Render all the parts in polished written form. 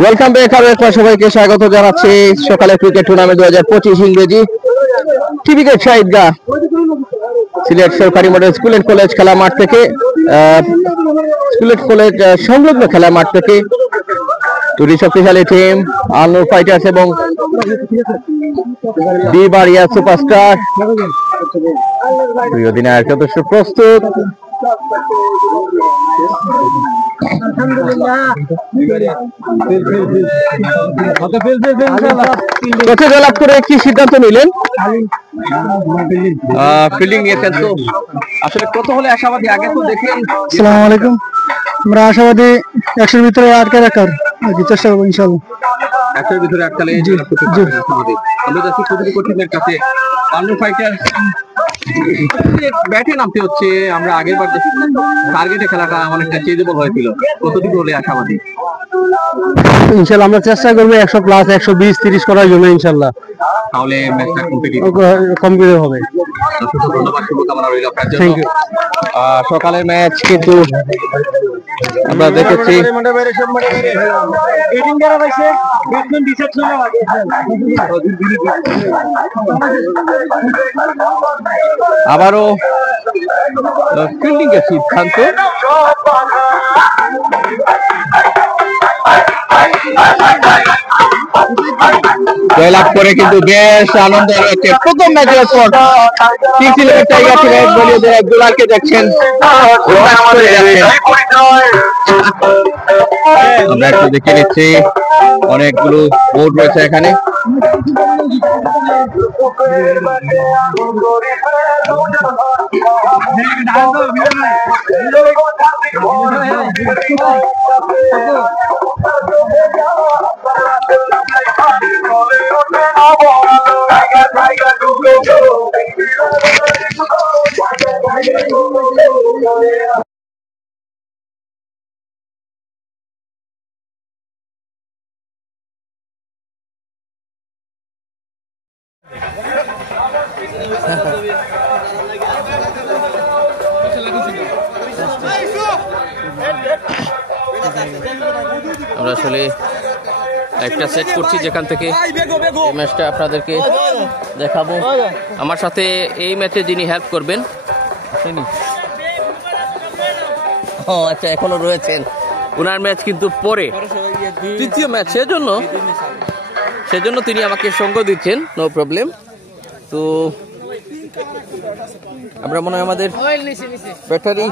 Welcome back আরো একবার সবাইকে স্বাগত জানাচ্ছি সকালে ক্রিকেট টুর্নামেন্ট 2025 ইংরেজি টিভিকেট শাহিদগাহ সিলেট সরকারি মডেল স্কুল এন্ড কলেজ খেলা মাঠ থেকে স্কুল এন্ড কলেজ সংলগ্ন খেলা মাঠ থেকে দুটি শক্তিশালী টিম আলনুর ফাইটার্স এবং বিবারিয়া সুপারস্টার দুই অধিনায়ক যথেষ্ট প্রস্তুত। জয়লাভ করে কি সিদ্ধান্ত নিলেন? ফিল্ডিং নিয়েছেন, তো আসলে কত হলে আশাবাদী? আগে তো দেখলেন। আসসালামু আলাইকুম, আমরা আশাবাদী 100-এর ভিতরে আটকে রাখার চেষ্টা করবো ইনশাআল্লাহ। 100-এর ভিতরে আটকালে আমরা যাচ্ছি প্রতিটি কোচিংয়ের কাছে। আলনুর ফাইটার ব্যাটে নামতে হচ্ছে, আমরা আগের বার টার্গেটে খেলাটা অনেকটা চেঞ্জেবল হয়েছিল, কতটুকু হলে আশাবাদী? ইনশাআল্লাহ আমরা চেষ্টা করবো 100 প্লাস 120-30 করার জন্য ইনশাআল্লাহ, তাহলে ম্যাচটা কমপ্লিট হবে। ধন্যবাদ, শুভকামনা রইল আপনার জন্য। সকালের ম্যাচ কিন্তু আমরা দেখেছি আবারও ফিল্ডিং এর সিদ্ধান্ত। জয়লাভ করে কিন্তু বেশ আনন্দ রয়েছে। প্রথম ম্যাচের পর কিংস ইলেভেন টাইগার থেকে দলীয়দের এক দুলালকে দেখছেন, আমরা একটু দেখে নিচ্ছি। অনেকগুলো বোর্ড রয়েছে এখানে। আমরা আসলে একটা সেট করছি যেখান থেকে এই ম্যাচটা আপনাদেরকে দেখাবো। আমার সাথে এই ম্যাচে যিনি হেল্প করবেন, আচ্ছা এখনো রয়েছেন, ওনার ম্যাচ কিন্তু পরে তৃতীয় ম্যাচ, সেজন্য তিনি আমাকে সঙ্গ দিচ্ছেন, নো প্রবলেম। তো আমরা মনে হয় আমাদের ব্যাটারি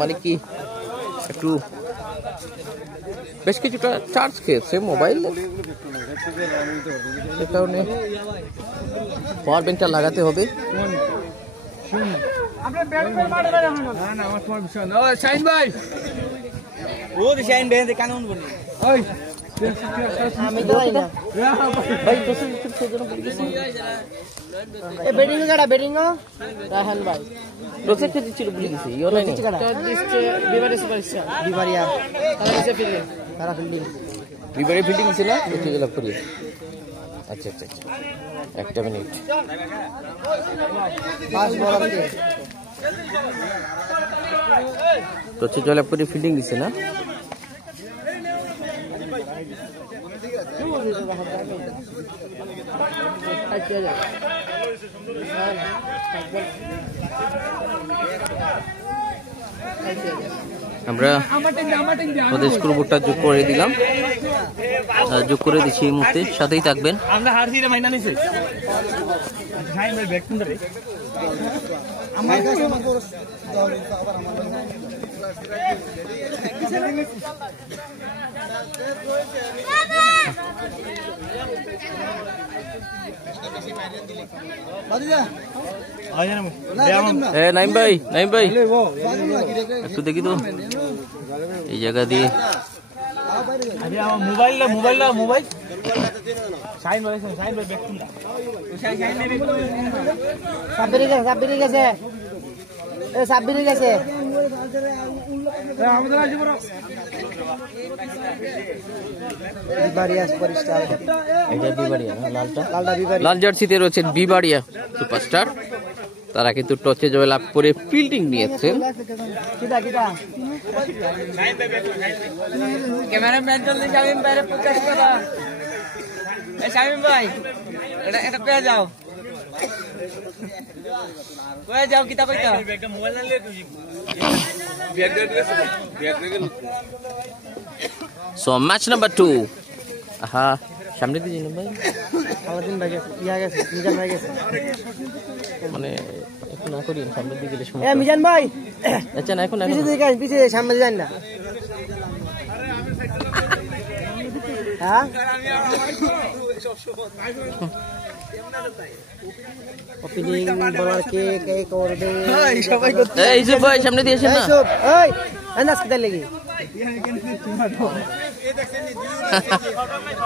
মানে কি একটু বেশ কিছুটা চার্জ খেয়েছে মোবাইল, সে কারণে পাওয়ার ব্যাংকটা লাগাতে হবে। ফিল্ডিং ছিল আচ্ছা আচ্ছা আচ্ছা, একটা মিনিট। তো জয়লাভ করে ফিল্ডিং দিছে না, আমরা আমাদের স্কোরবোর্ডটা যোগ করে দিলাম, যোগ করে দিচ্ছি এই মুহূর্তে, সাথেই থাকবেন। নাইম ভাই একটু দেখি তো এই জায়গা দিয়ে মোবাইল লাল জার্সিতে রয়েছেন বিবাড়িয়া সুপারস্টার। তারা কিন্তু টসে জয় লাভ করে ফিল্ডিং নিয়েছেন। ক্যামেরাম্যান জলদি শামিম বাইরে প্রকাশ করা। শামিম ভাই এটা পেয়ে যাও, পেয়ে যাও কিতা কইতা। So match number 2। আহা সামনে দিয়ে যান ভাই, আলাদিন ভাই ইয়া গেছে, মিজান ভাই গেছে। মানে একটু না করি সামনে দিয়ে গেলে এ সমস্যা। মিজান ভাই আচ্ছা না এখন পিছে দিকে পিছে সামনে যান না। হ্যাঁ ওপেনিং বলার কে কে করবে সবাই করতে। এই যে ভাই সামনে দিয়ে আসেন না। এই আনাস কিদার লাগি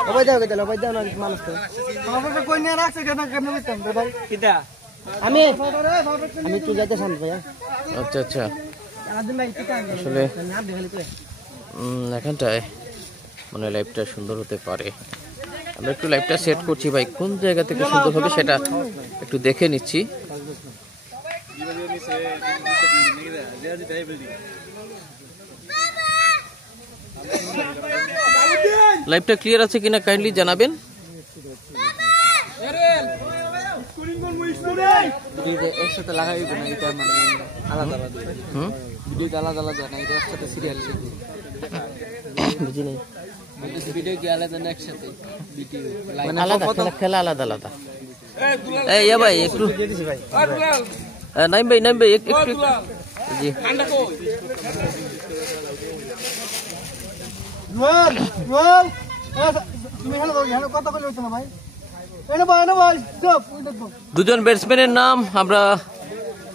ওবাই দাও কেদা ওবাই দাও না মানুষ তো আমাকে কই নিয়ে রাখছে কেন কেন বুঝতাম ভাই কিটা আমি তো যাইতে শান্ত ভাই। আচ্ছা আচ্ছা, আদিন ভাই কিটা আসলে না দেখালি তো এখানটায় মানে লাইভটা সুন্দর হতে পারে। আমরা একটু লাইভটা সেট করছি ভাই, কোন জায়গা থেকে সুন্দর হবে সেটা একটু দেখে নিচ্ছি। লাইভটা ক্লিয়ার আছে কিনা কাইন্ডলি জানাবেন। একসাথে লাগাই না, এটা মানে আলাদা আলাদা ভিডিও আলাদা আলাদা না, এটা একসাথে সিরিয়াল বুঝি নাই, ভিডিও কি আলাদা না একসাথে ভিডিও মানে আলাদা খেলা আলাদা আলাদা। এই ভাই একটু নাইম ভাই একটু জি রোল রোল তুমি হেলো কথা বলে হইতো না ভাই। এনে ভাই চুপ ওই দেখো দুজন ব্যাটসম্যানের নাম আমরা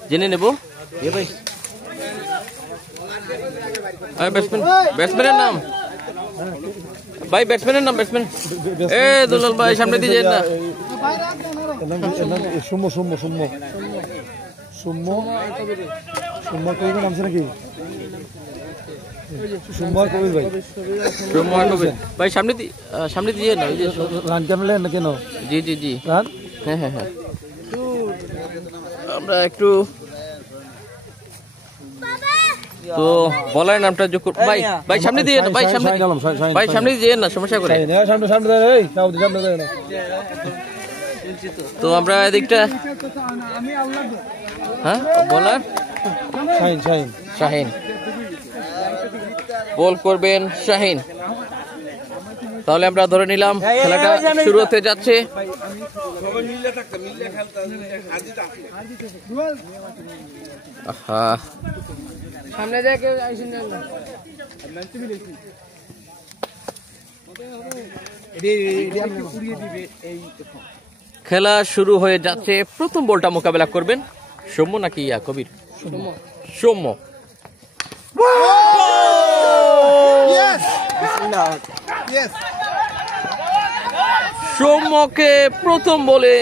জেনে নেব। ব্যাটসম্যানের নাম ভাই, ব্যাটসম্যানের নাম ব্যাটসম্যান। এ দুলাল ভাই সামনে দিয়ে যান না। সোমবার কবির নাম নাকি সোমবার কবির ভাই ভাই সামনে দিয়ে যান না। ওই যে রান কেন লেন না কেন জি জি জি রান হ্যাঁ আমরা একটু তো বলার নামটা যোগ ভাই সামনে দিয়ে না, ভাই সামনে দিয়ে না, সমস্যা করে। তো আমরা এদিকটা হ্যাঁ বলার শাহিন বল করবেন শাহিন। তাহলে আমরা ধরে নিলাম খেলাটা শুরু হতে যাচ্ছে। সামনে যায় কেউ আইসেন না। খেলা শুরু হয়ে যাচ্ছে। প্রথম বলটা মোকাবেলা করবেন সৌম্য নাকি কবির? সৌম্য। সৌম্যকে প্রথম বলে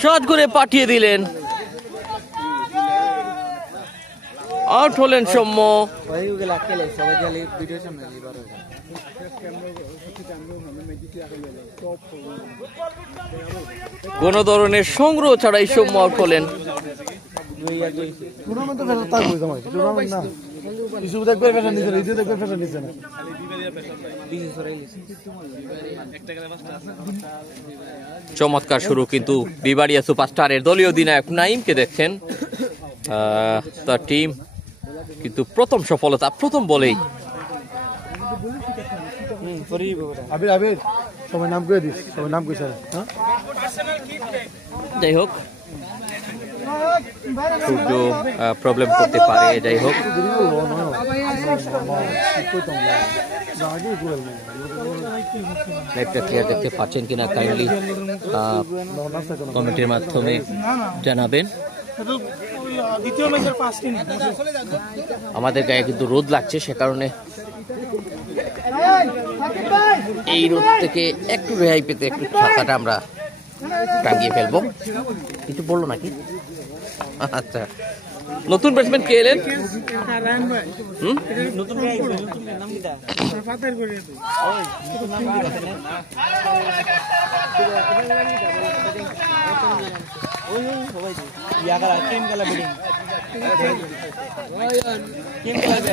শট করে পাঠিয়ে দিলেন, আউট হলেন সৌম্য। কোন ধরনের সংগ্রহ ছাড়াই সৌম্য আউট হলেন। চমৎকার শুরু কিন্তু বিবাড়িয়া সুপারস্টারের দলীয় অধিনায়ক নাইমকে দেখছেন। তার টিম কিন্তু প্রথম সফলতা প্রথম বলেই। যাই হোক সূর্য প্রবলেম করতে পারে, যাই হোক লাইভটা ক্লিয়ার দেখতে পাচ্ছেন কিনা কাইন্ডলি কমেন্টের মাধ্যমে জানাবেন। আমাদের গায়ে কিন্তু রোদ লাগছে, সে কারণে এই রোদ থেকে একটু রেহাই পেতে একটু ছাতাটা আমরা টাঙিয়ে ফেলবো। কিছু বললো নাকি? আচ্ছা নতুন ব্যাটসম্যান কে এলেন? নতুন নাম কিটা সবাই ইয়া কালা ক্রিম কালা বিল্ডিং ক্রিম কালা ব্যাট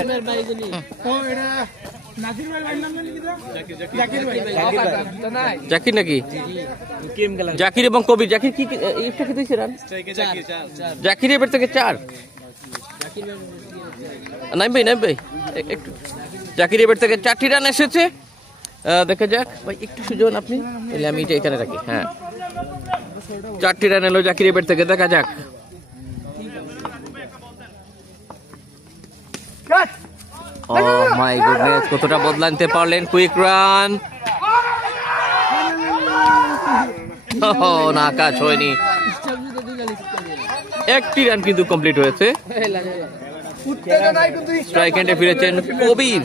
জাকির নাকি? ক্রিম কালা জাকির এবং কবির। জাকির কি একটা কি দিয়েছে রান? জাকিরের ব্যাট থেকে 4। নাইম ভাই একটু জাকিরের ব্যাট থেকে 4টি রান এসেছে। দেখা যাক ভাই, একটু সুযোগ আপনি, তাহলে আমি এটা এখানে রাখি। হ্যাঁ, 4টি রান এলো জাকিরের ব্যাট থেকে। দেখা যাক। ও মাই গুডনেস, কতটা বদলাতে পারলেন। কুইক রান, না কাজ হয়নি। 1টি রান কিন্তু কমপ্লিট হয়েছে। স্ট্রাইক এন্ডে ফিরেছেন কবির।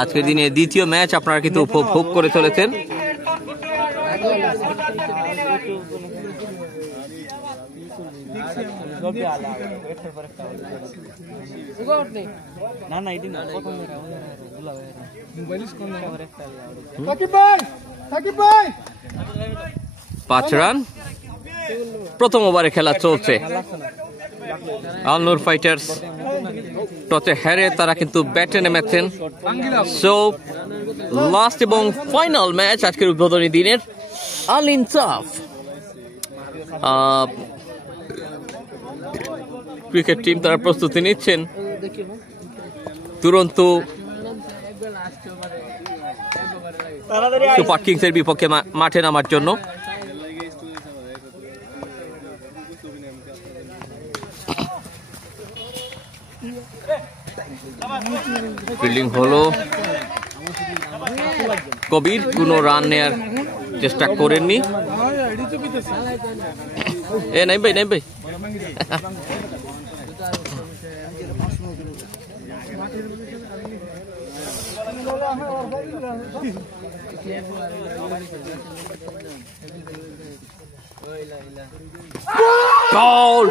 আজকের দিনে দ্বিতীয় ম্যাচ আপনারা কিন্তু উপভোগ করে চলেছেন। না না এটি না প্রথম 5 রান প্রথম ওভারে খেলা চলছে। আলনুর ফাইটার্স টসে হেরে তারা কিন্তু ব্যাটে নেমেছেন। সো লাস্ট এবং ফাইনাল ম্যাচ আজকের উদ্বোধনী দিনের। আল ইনসাফ ক্রিকেট টিম তারা প্রস্তুতি নিচ্ছেন তুরন্ত সুপার কিংসের বিপক্ষে মাঠে নামার জন্য। ফিল্ডিং হলো, কবির কোনো রান নেয়ার চেষ্টা করেননি। নাইম ভাই Goal!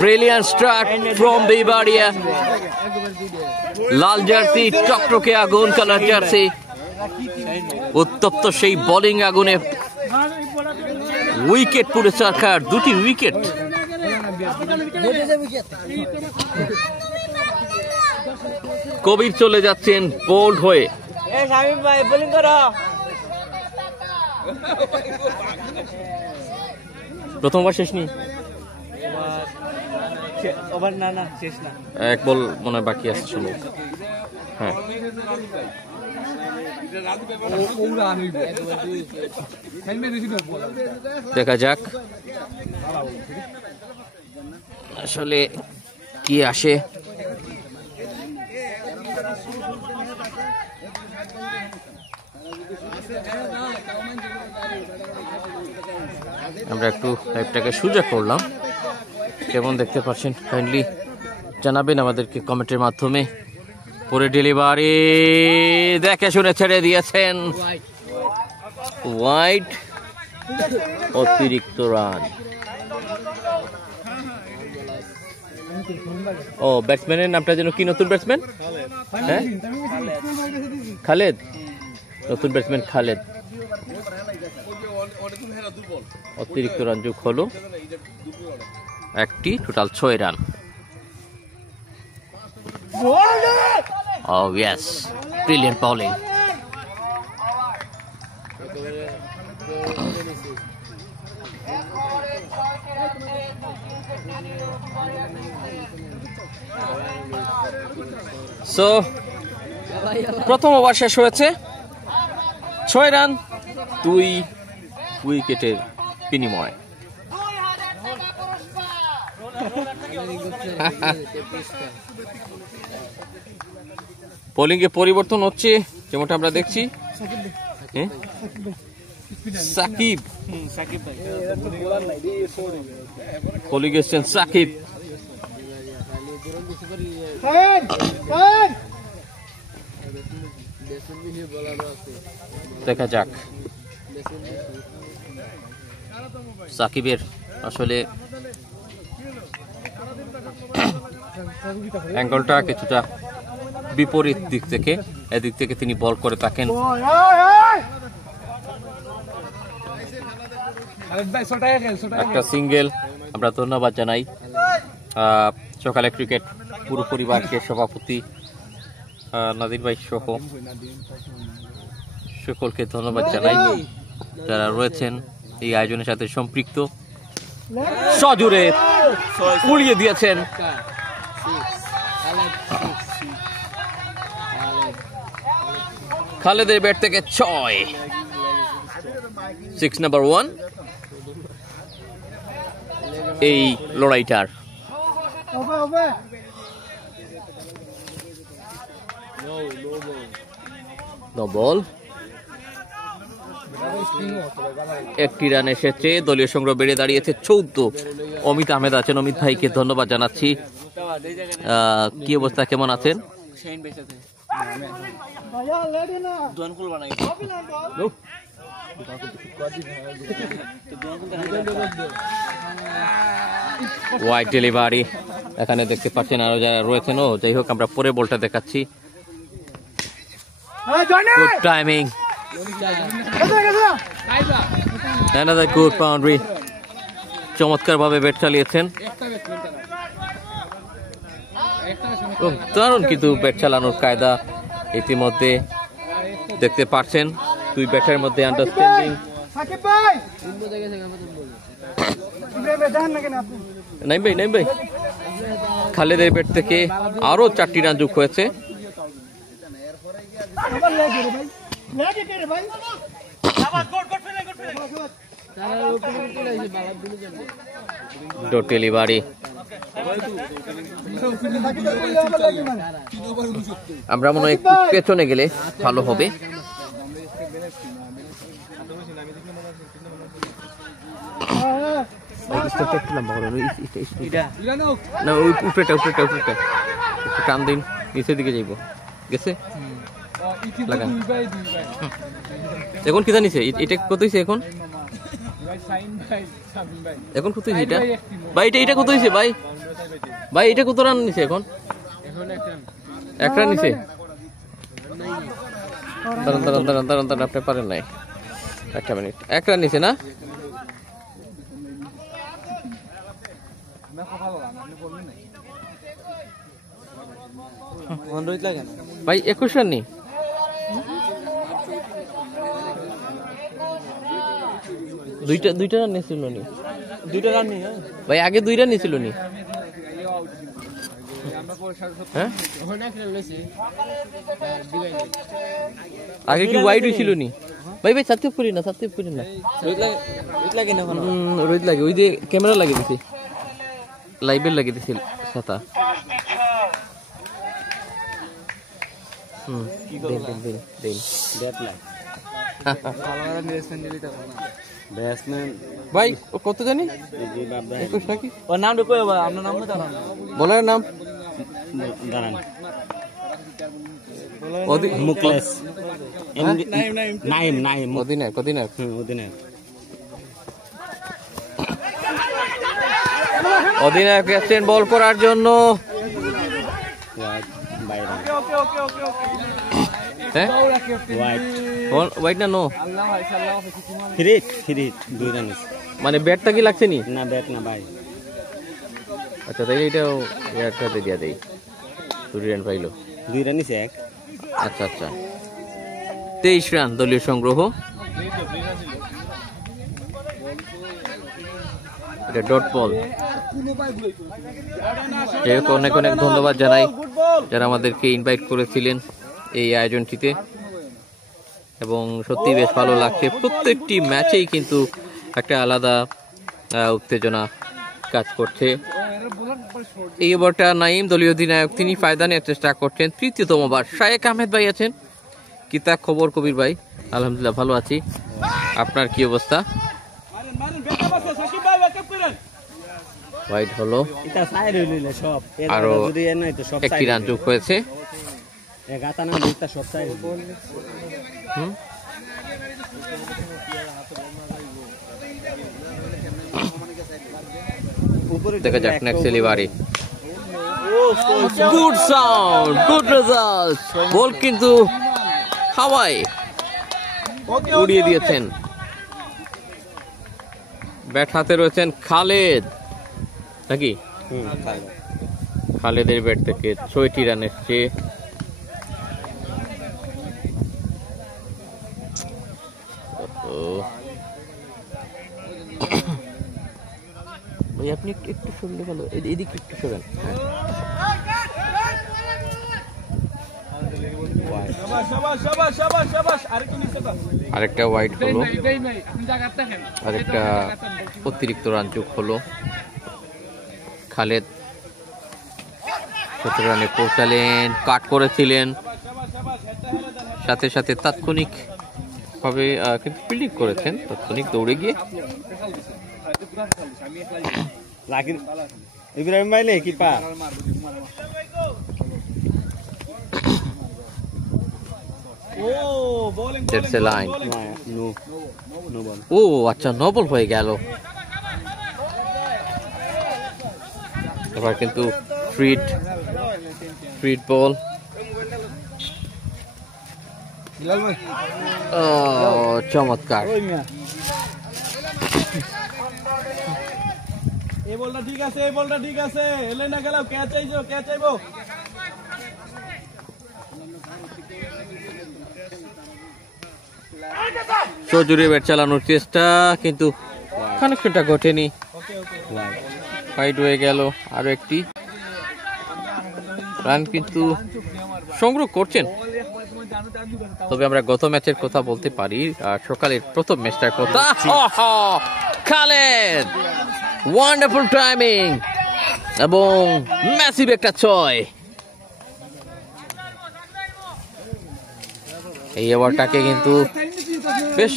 Brilliant start from Bibadia. Lal jersey, টকটকে আগুন কালার জার্সি, উত্তপ্ত সেই বোলিং আগুনে উইকেট পুরে সরকার, 2টি উইকেট। কবির চলে যাচ্ছেন বোল্ড হয়ে। শামিম ভাই বোলিং করো। প্রথম ওভার শেষ নি, ওভার না শেষ না, 1 বল মনে হয় বাকি আছে শুনুন। হ্যাঁ, দেখা যাক আসলে কি আসে। আমরা একটু লাইভটাকে সুযোগ করলাম, কেমন দেখতে পাচ্ছেন কাইন্ডলি জানাবেন আমাদেরকে কমেন্টের মাধ্যমে। পরে ডেলিভারি দেখে শুনে ছেড়ে দিয়েছেন, ওয়াইড, অতিরিক্ত রান। ও ব্যাটসম্যানের নামটা যেন কি? নতুন ব্যাটসম্যান, হ্যাঁ খালেদ, নতুন ব্যাটসম্যান খালেদ। অতিরিক্ত রান যোগ হলো 1টি, total 6 run. Oh yes, brilliant bowling. So প্রথম ওভার শেষ হয়েছে, 6 রান 2 উইকেটের বিনিময়। বোলিং এ পরিবর্তন হচ্ছে যেমনটা আমরা দেখছি। সাকিব বোলিং এসছেন, সাকিব। দেখা যাক সাকিবের আসলে অ্যাঙ্গলটা কিছুটা বিপরীত দিক থেকে, এদিক থেকে তিনি বল করে থাকেন। একটা সিঙ্গেল, আমরা ধন্যবাদ জানাই সকালে ক্রিকেট পুরো পরিবারকে, সভাপতি নাদির ভাই সহ সকলকে ধন্যবাদ জানাই যারা রয়েছেন এই আয়োজনের সাথে সম্পৃক্ত। সজোরে উড়িয়ে দিয়েছেন, খালেদের ব্যাট থেকে 6, 6 নাম্বার 1 এই লড়াইটার। নো বল, একটি রান এসেছে, দলীয় সংগ্রহ বেড়ে দাঁড়িয়েছে 14। অমিত আহমেদ আছেন, অমিত ভাইকে ধন্যবাদ জানাচ্ছি। কি অবস্থা, কেমন আছেন? ওয়াইড ডেলিভারি এখানে দেখতে পাচ্ছেন, আরো যারা রয়েছেন। ও যাই হোক, আমরা পরে বলটা দেখাচ্ছি। Good timing, another good boundary, চমৎকার ভাবে ব্যাট চালিয়েছেন। দারুণ কিন্তু ব্যাট চালানোর কায়দা ইতিমধ্যে দেখতে পাচ্ছেন। দুই ব্যাটের মধ্যে আন্ডারস্ট্যান্ডিং। নাইম ভাই, খালেদের ব্যাট থেকে আরো 4টি রান যোগ হয়েছে। ডেলিভারি, আমরা মনে হয় একটু পেছনে গেলে ভালো হবে। টান দিন, নিচের দিকে যাইব। গেছে লাগান। এখন কি জানিস এটা কত হয়েছে? এখন কত হয়েছে এটা ভাই? এটা কত হয়েছে ভাই? এটা কত রান নিছে এখন? এক রান নিছে। দাঁড়ান, আপনি পারেন নাই। একটা মিনিট, এক রান নিছে না? ভাই 21 রান নি? দুইটা রান নিয়েছিল নি? 2টা রান নি ভাই, আগে 2 রান নিয়েছিল নি? হ্যাঁ, আগে কি ওয়াইড হয়েছিল নি? ভাই সাবস্ক্রাইব করি না, রোহিত লাগে, ওই যে ক্যামেরা লাগিয়ে দিছি, লাইভে লাগিয়ে দিছি ছাতা। ভাই কত জানি? 21 নাকি? ওর নাম কই? আপনার নাম বলার নাম মুকলেশ নাইম অধিনায়ক। অধিনায়ক এসছেন বল করার জন্য। হোয়াইট না নো? ফিরিট 2 রান। মানে ব্যাটটা কি লাগছে নি? না ব্যাট না ভাই। আচ্ছা, তাই এটাও ব্যাটটাতে দিয়া দেই। 2 রান পাইলো। 2 রান নিছে এক। আচ্ছা, 23 রান দলীয় সংগ্রহ। এটা ডট বল। অনেক ধন্যবাদ জানাই যারা আমাদেরকে ইনভাইট করেছিলেন এই আয়োজনটিতে, এবং সত্যি বেশ ভালো লাগছে। প্রত্যেকটি ম্যাচেই কিন্তু একটা আলাদা উত্তেজনা কাজ করছে। এই ওভারটা নাইম দলীয় অধিনায়ক, তিনি ফায়দা নেওয়ার চেষ্টা করছেন। 3য়তম বার শায়েক আহমেদ ভাই আছেন। কি তা খবর কবির ভাই? আলহামদুলিল্লাহ ভালো আছি, আপনার কি অবস্থা? ওয়াইড হলো, আরো একটি রান যোগ হয়েছে। দেখা যাক next delivery. Good sound, good result. Ball কিন্তু হাওয়ায় উড়িয়ে দিয়েছেন। ব্যাট হাতে রয়েছেন খালেদ নাকি? খালেদের ব্যাট থেকে 6টি রান এসছে। ভাই আপনি একটু সরলে ভালো, এদিকে একটু সরেন। আরেকটা ওয়াইড হলো, আরেকটা অতিরিক্ত রান যোগ হলো। খালেদ 17 রানে পৌঁছালেন, কাট করেছিলেন, সাথে সাথে তাৎক্ষণিক ভাবে কিন্তু ফিল্ডিং করেছেন, তাৎক্ষণিক দৌড়ে গিয়ে। ইব্রাহিম ভাই নেই কিপা লাইন। No ball. ও আচ্ছা, নবল হয়ে গেল। এবার কিন্তু ফ্রিড বল। চমৎকার। এই বলটা ঠিক আছে, এই বলটা ঠিক আছে, এলে না গেলাম, ক্যাচ চাইছো, ক্যাচ চাইবো। সজোরে ব্যাট চালানোর চেষ্টা, কিন্তু কানেকশনটা ঘটেনি, ফাইট হয়ে গেল। আরো একটি রান কিন্তু সংগ্রহ করছেন। তবে আমরা গত ম্যাচের কথা বলতে পারি, সকালের প্রথম ম্যাচটার কথা। খালেদ ওয়ান্ডারফুল টাইমিং এবং ম্যাসিভ একটা 6। এই ওভারটাকে কিন্তু বেশ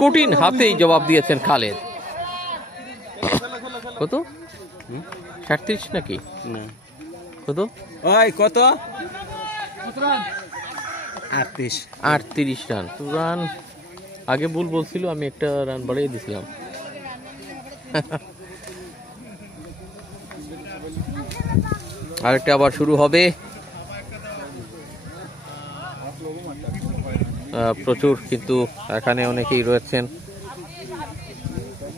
কঠিন হাতেই জবাব দিয়েছেন খালেদ। কত 37 নাকি? কত কত 38 রান। রান আগে ভুল বলছিল, আমি একটা রান বাড়িয়ে দিছিলাম। আরেকটা আবার শুরু হবে। প্রচুর কিন্তু এখানে অনেকেই রয়েছেন,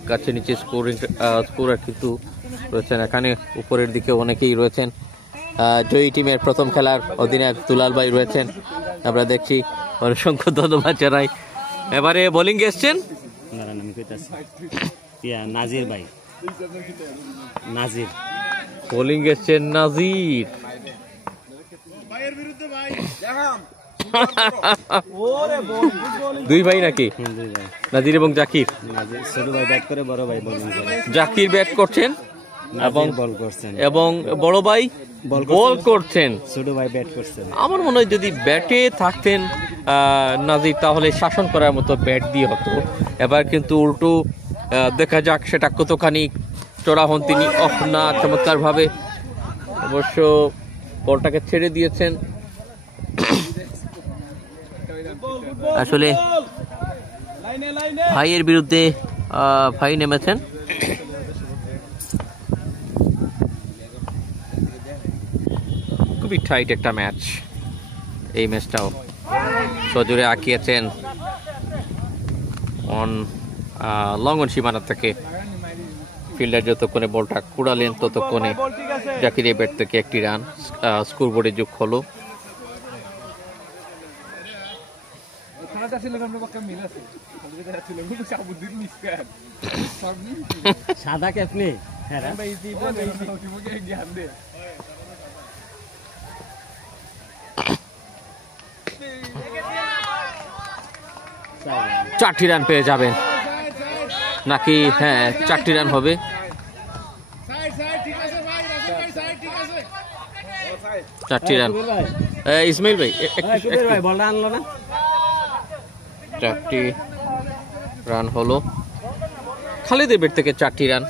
কাছে নিচে স্কোরার কিন্তু রয়েছেন, এখানে উপরের দিকে অনেকেই রয়েছেন। জয়ী টিমের প্রথম খেলার অধিনায়ক দুলাল ভাই রয়েছেন, আমরা দেখছি। অসংখ্য ধন্যবাদ জানাই। এবারে বোলিং এসছেন নাজির ভাই, নাজির বোলিং এসছেন নাজির। দুই ভাই নাকি? নাজির এবং জাকির। ছোট ভাই ব্যাট করে, বড় ভাই বোলিং করে। জাকির ব্যাট করছেন এবং বল করছেন, এবং বড় ভাই বল করছেন, ছোট ভাই ব্যাট করছেন। আমার মনে হয় যদি ব্যাটে থাকতেন নাজির, তাহলে শাসন করার মতো ব্যাট দিয়ে হতো। এবার কিন্তু উল্টো, দেখা যাক সেটা কতখানি চড়া হন তিনি। না, চমৎকার ভাবে অবশ্য বলটাকে ছেড়ে দিয়েছেন। আসলে ভাইয়ের বিরুদ্ধে ভাই নেমেছেন। খুবই টাইট একটা ম্যাচ এই ম্যাচটাও। সজোরে আঁকিয়েছেন লঙ্ঘন সীমানা থেকে। ফিল্ডার যতক্ষণে বলটা কুড়ালেন, ততক্ষণে জাকিরের ব্যাট থেকে একটি রান স্কোরবোর্ডে যোগ হলো। সাদা ক্যাপনি চারটি রান পেয়ে যাবেন নাকি? হ্যাঁ, 4টি রান হবে। 4টি রান। ইসমাইল ভাই বলটা আনলো না। 4টি রান হলো খালেদের ব্যাট থেকে। 4টি রান।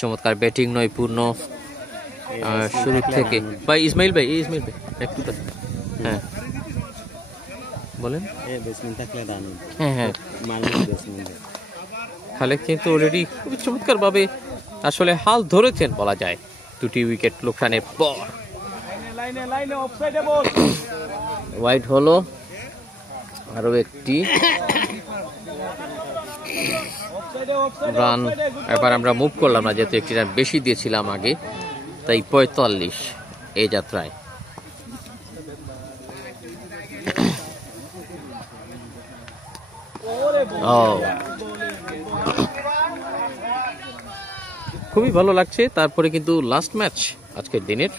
চমৎকার ব্যাটিং নৈপুণ্য শুরু থেকে। ভাই ইসমাইল ভাই একটু হ্যাঁ বলেন। ব্যাটসম্যান থাকলে রান হ্যাঁ হ্যাঁ মারবে ব্যাটসম্যান। খালেক কিন্তু অলরেডি খুবই চমৎকার ভাবে আসলে হাল ধরেছেন বলা যায় 2টি উইকেট লোকসানের পর। ওয়াইড হলো আরো একটি রান। এবার আমরা মুভ করলাম না, যেহেতু একটি রান বেশি দিয়েছিলাম আগে, তাই 45 এই যাত্রায়। খুবই ভালো লাগছে। তারপরে কিন্তু লাস্ট ম্যাচ আজকের দিনের,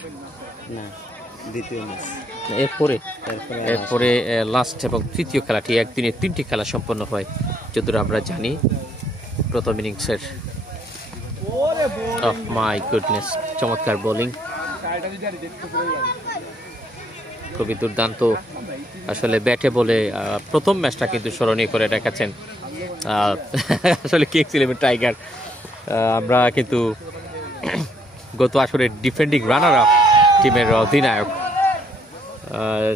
না দ্বিতীয় ম্যাচ, এরপরে লাস্ট এবং তৃতীয় খেলাটি একদিনে 3টি খেলা সম্পন্ন হয় যতদূর আমরা জানি। প্রথম ইনিংসের মাই গুডনেস, চমৎকার বোলিং, খুবই দুর্দান্ত আসলে ব্যাটে বলে প্রথম ম্যাচটা কিন্তু স্মরণীয় করে রেখেছেন আসলে কিংস ইলেভেন টাইগার। আমরা কিন্তু গত আসলে ডিফেন্ডিং রানার আপ টিমের অধিনায়ক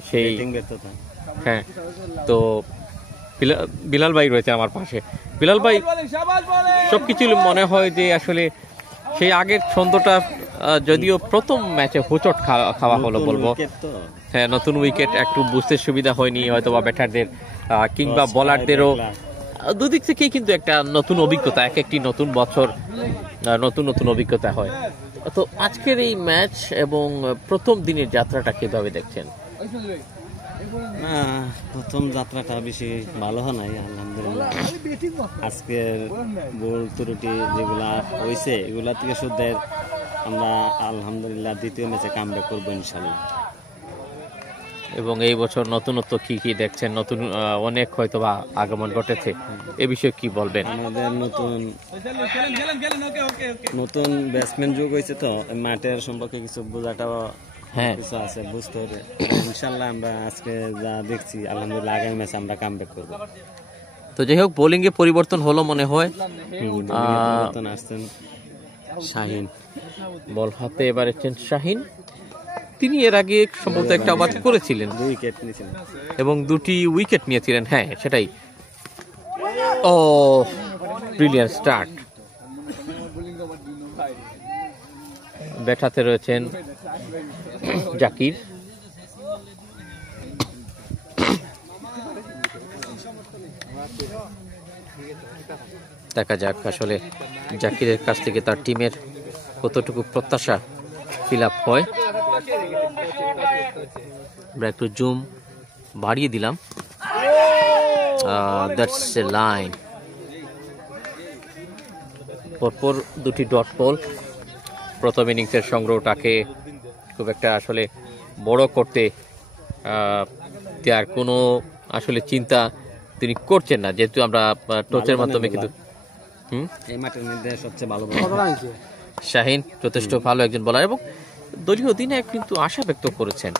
সেই, হ্যাঁ তো বিলাল ভাই রয়েছে আমার পাশে। বিলাল ভাই, সবকিছু মনে হয় যে আসলে সেই আগের ছন্দটা, যদিও প্রথম ম্যাচে হোঁচট খাওয়া হলো বলবো, হ্যাঁ নতুন উইকেট, একটু বুঝতে সুবিধা হয়নি হয়তো বা ব্যাটারদের কিংবা বোলারদেরও, দুদিক থেকেই কিন্তু একটা নতুন অভিজ্ঞতা, এক একটি নতুন বছর নতুন নতুন অভিজ্ঞতা হয়। তো আজকের এই ম্যাচ এবং প্রথম দিনের যাত্রাটা কিভাবে দেখছেন? না, প্রথম যাত্রাটা বেশি ভালো হয় নাই আলহামদুলিল্লাহ। আজকের ভুল ত্রুটি যেগুলা হয়েছে এগুলা থেকে শুদ্ধ আমরা আলহামদুলিল্লাহ দ্বিতীয় ম্যাচে কামব্যাক করবো ইনশাল্লাহ। এবং এই বছর নতুনত্ব কি কি দেখছেন? নতুন অনেক হয়তো বা আগমন ঘটেছে, এ বিষয়ে কি বলবেন? আমাদের নতুন ব্যাটসম্যান যোগ হয়েছে, তো মাঠের সম্পর্কে কিছু বোঝাটাও কিছু আছে, বুঝতে হবে। ইনশাল্লাহ আমরা আজকে যা দেখছি আলহামদুলিল্লাহ আগামী ম্যাচে আমরা কামব্যাক করবো। তো যাই হোক, বোলিং এ পরিবর্তন হলো মনে হয়, আসছেন শাহিন, বল হাতে এবার এসেছেন শাহিন। তিনি এর আগে সম্ভবত একটা ওভার করেছিলেন, 2 উইকেট নিয়েছিলেন এবং 2টি উইকেট নিয়েছিলেন। হ্যাঁ সেটাই। ও ব্রিলিয়ান্ট স্টার্ট। ব্যাট হাতে রয়েছেন জাকির। দেখা যাক আসলে জাকিরের কাছ থেকে তার টিমের কতটুকু প্রত্যাশা ফিল আপ হয়। আমরা একটু জুম বাড়িয়ে দিলাম। That's a line. পরপর 2টি ডট বল। প্রথম ইনিংসের সংগ্রহটাকে খুব একটা আসলে বড় করতে তার কোনো আসলে চিন্তা তিনি করছেন না, যেহেতু আমরা টচের মাধ্যমে কিন্তু এই মাঠের মধ্যে সবচেয়ে ভালো শাহিন যথেষ্ট ভালো একজন বোলার এবং দলীয় অধিনায়ক কিন্তু আশা ব্যক্ত করেছেন।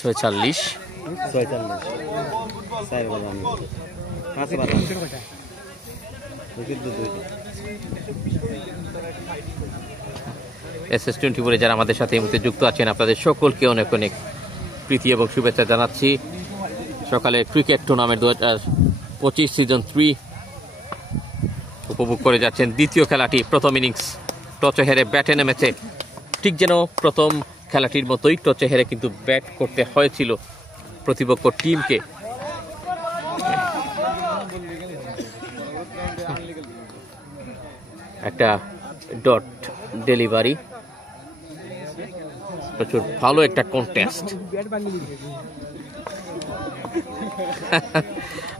46 SS24 যারা আমাদের সাথে এই মুহূর্তে যুক্ত আছেন, আপনাদের সকলকে অনেক অনেক প্রীতি এবং শুভেচ্ছা জানাচ্ছি। সকালে ক্রিকেট টুর্নামেন্ট 2025 সিজন 3 উপভোগ করে যাচ্ছেন। দ্বিতীয় খেলাটি, প্রথম ইনিংস টচে হেরে ব্যাটে নেমেছে, ঠিক যেন প্রথম খেলাটির মতোই টচে হেরে কিন্তু ব্যাট করতে হয়েছিল প্রতিপক্ষ টিমকে। একটা ডট ডেলিভারি, প্রচুর ভালো একটা কন্টেস্ট।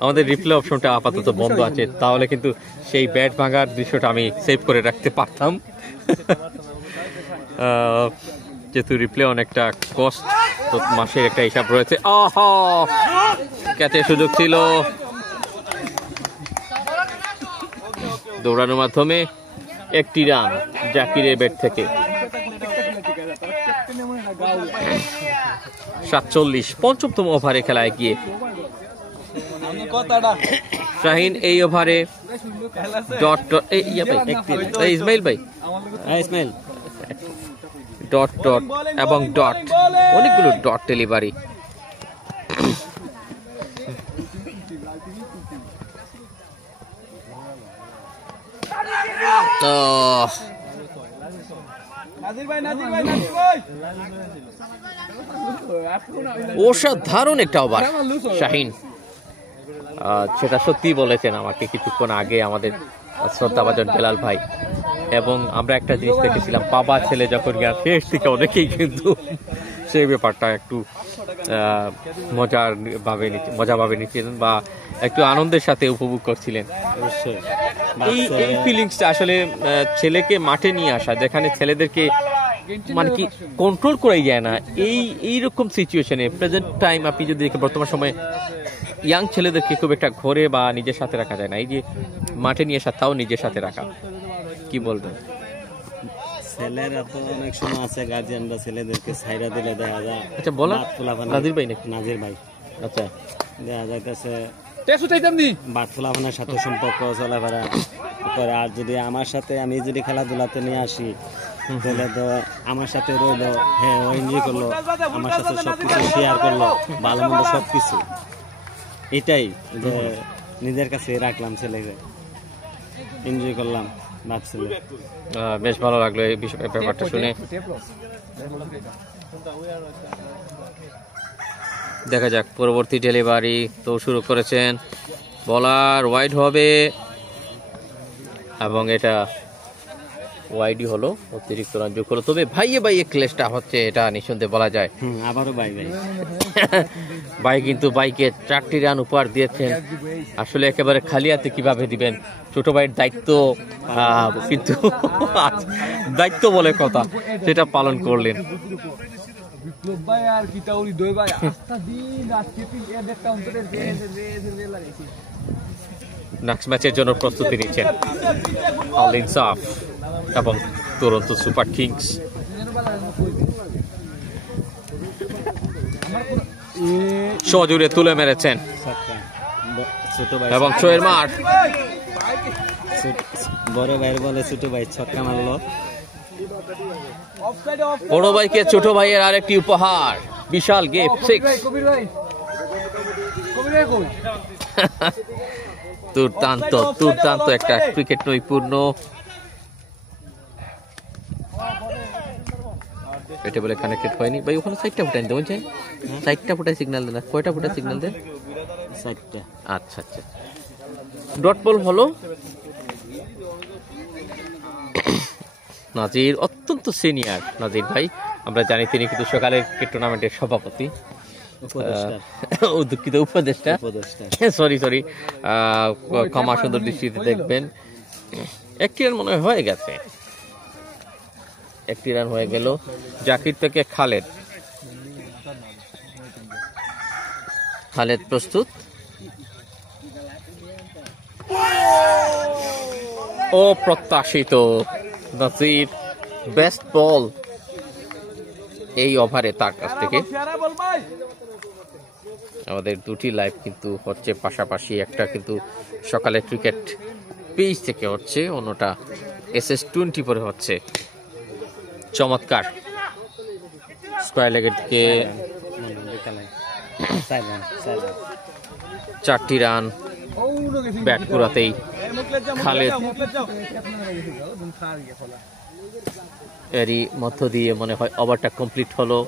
আমাদের রিপ্লে অপশনটা আপাতত বন্ধ আছে, তাহলে কিন্তু সেই ব্যাট ভাঙার দৃশ্যটা আমি সেভ করে রাখতে পারতাম। যেহেতু রিপ্লে অনেকটা কস্ট, তো মাসের একটা হিসাব রয়েছে। ক্যাচের সুযোগ ছিল, দৌড়ানোর মাধ্যমে একটি রান জাকিরের ব্যাট থেকে। 47 পঞ্চমতম ওভারে খেলায় গিয়ে শাহিন এই ওভারে ইসমাইল ভাই ডট ডট এবং ডট, অনেকগুলো ডট ডেলিভারি। অসাধারণ একটা ওভার শাহিন, সেটা সত্যি বলেছেন আমাকে কিছুক্ষণ আগে আমাদের শ্রদ্ধাভাজন বেলাল ভাই। এবং আমরা একটা জিনিস দেখেছিলাম, বাবা ছেলে যখন শেষ থেকে অনেকেই কিন্তু সেই ব্যাপারটা একটু মজা ভাবে নিচ্ছিলেন বা একটু আনন্দের সাথে উপভোগ করছিলেন। অবশ্যই এই ফিলিংসটা আসলে ছেলেকে মাঠে নিয়ে আসা, যেখানে ছেলেদেরকে মানে কি কন্ট্রোল করাই যায় না, এইরকম সিচুয়েশনে প্রেজেন্ট টাইম আপনি যদি দেখেন বর্তমান সময়ে ইয়াং ছেলেদেরকে খুব একটা ঘরে বা নিজের সাথে রাখা যায় না। এই যে মাঠে নিয়ে আসা, তাও নিজের সাথে রাখা, কি বলবেন? ছেলেরা তো অনেক সময় আছে গার্জিয়ানরা ছেলেদেরকে ছাইরা দিলে দেখা যায়। আচ্ছা বলা নাজির ভাই নাকি? নাজির ভাই। আচ্ছা, দেখা যাইতেছে বাদ ফুলাফানের সাথে সম্পর্ক চলাফেরা করে। আর যদি আমার সাথে আমি যদি খেলাধুলাতে নিয়ে আসি, তাহলে তো আমার সাথে রইলো, হ্যাঁ ও এনজয় করলো, আমার সাথে সবকিছু শেয়ার করলো, ভালো মন্দ সবকিছু। এটাই যে নিজের কাছে রাখলাম ছেলেকে, এনজয় করলাম ভাবছিল। বেশ ভালো লাগলো এই ব্যাপারটা শুনে। দেখা যাক পরবর্তী ডেলিভারি তো শুরু করেছেন, বলার ওয়াইড হবে এবং এটা ওয়াইডই হলো, অতিরিক্ত রান যোগ হলো। তবে ভাইয়ে ক্লেশটা হচ্ছে, এটা নিঃসন্দেহে বলা যায়। আবারও ভাই ভাই কিন্তু বাইকে 4টি রান উপহার দিয়েছেন। আসলে একেবারে খালি হাতে কিভাবে দিবেন, ছোট ভাইয়ের দায়িত্ব, কিন্তু দায়িত্ব বলে কথা, সেটা পালন করলেন। নেক্সট ম্যাচের জন্য প্রস্তুতি নিচ্ছেন আল ইনসাফ এবং টরন্টো সুপার কিংস। সজোরে তুলে মেরেছেন এবং শোয়ের মার, বড় ভাইয়ের বলে ছোট ভাই ছক্কা মারলো। বড় ভাইকে ছোট ভাইয়ের আরেকটি উপহার, বিশাল গিফট 6। দুর্দান্ত একটা ক্রিকেট নৈপুণ্য। এটা বলে কানেক্টেড হয়নি ভাই, ওখানে 4টা ফুটাই দেবেন চাই, 4টা ফুটাই সিগন্যাল দেন, কয়টা ফুটা সিগন্যাল দেন? 4টা। আচ্ছা, ডট বল হলো। নাজির অত্যন্ত সিনিয়র নাজির ভাই, আমরা জানি তিনি কিন্তু সকালের ক্রিকেট টুর্নামেন্টের সভাপতি, দুঃখিত উপদেষ্টা, সরি ক্ষমা সুন্দর দৃষ্টিতে দেখবেন। 1টি রান মনে হয়ে গেছে, 1টি রান হয়ে গেল। জাকির থেকে খালেদ প্রস্তুত, অপ্রত্যাশিত নাজির বেস্ট বল এই ওভারে তার কাছ থেকে। আমাদের 2টি লাইভ কিন্তু হচ্ছে পাশাপাশি, একটা কিন্তু সকালে ক্রিকেট পেজ থেকে হচ্ছে, অন্যটা SS20 পরে হচ্ছে। চমৎকার স্কয়ার লেগের দিকে 4টি রান ব্যাট কুড়াতেই খালেদ, এরই মধ্য দিয়ে মনে হয় ওভারটা কমপ্লিট হলো।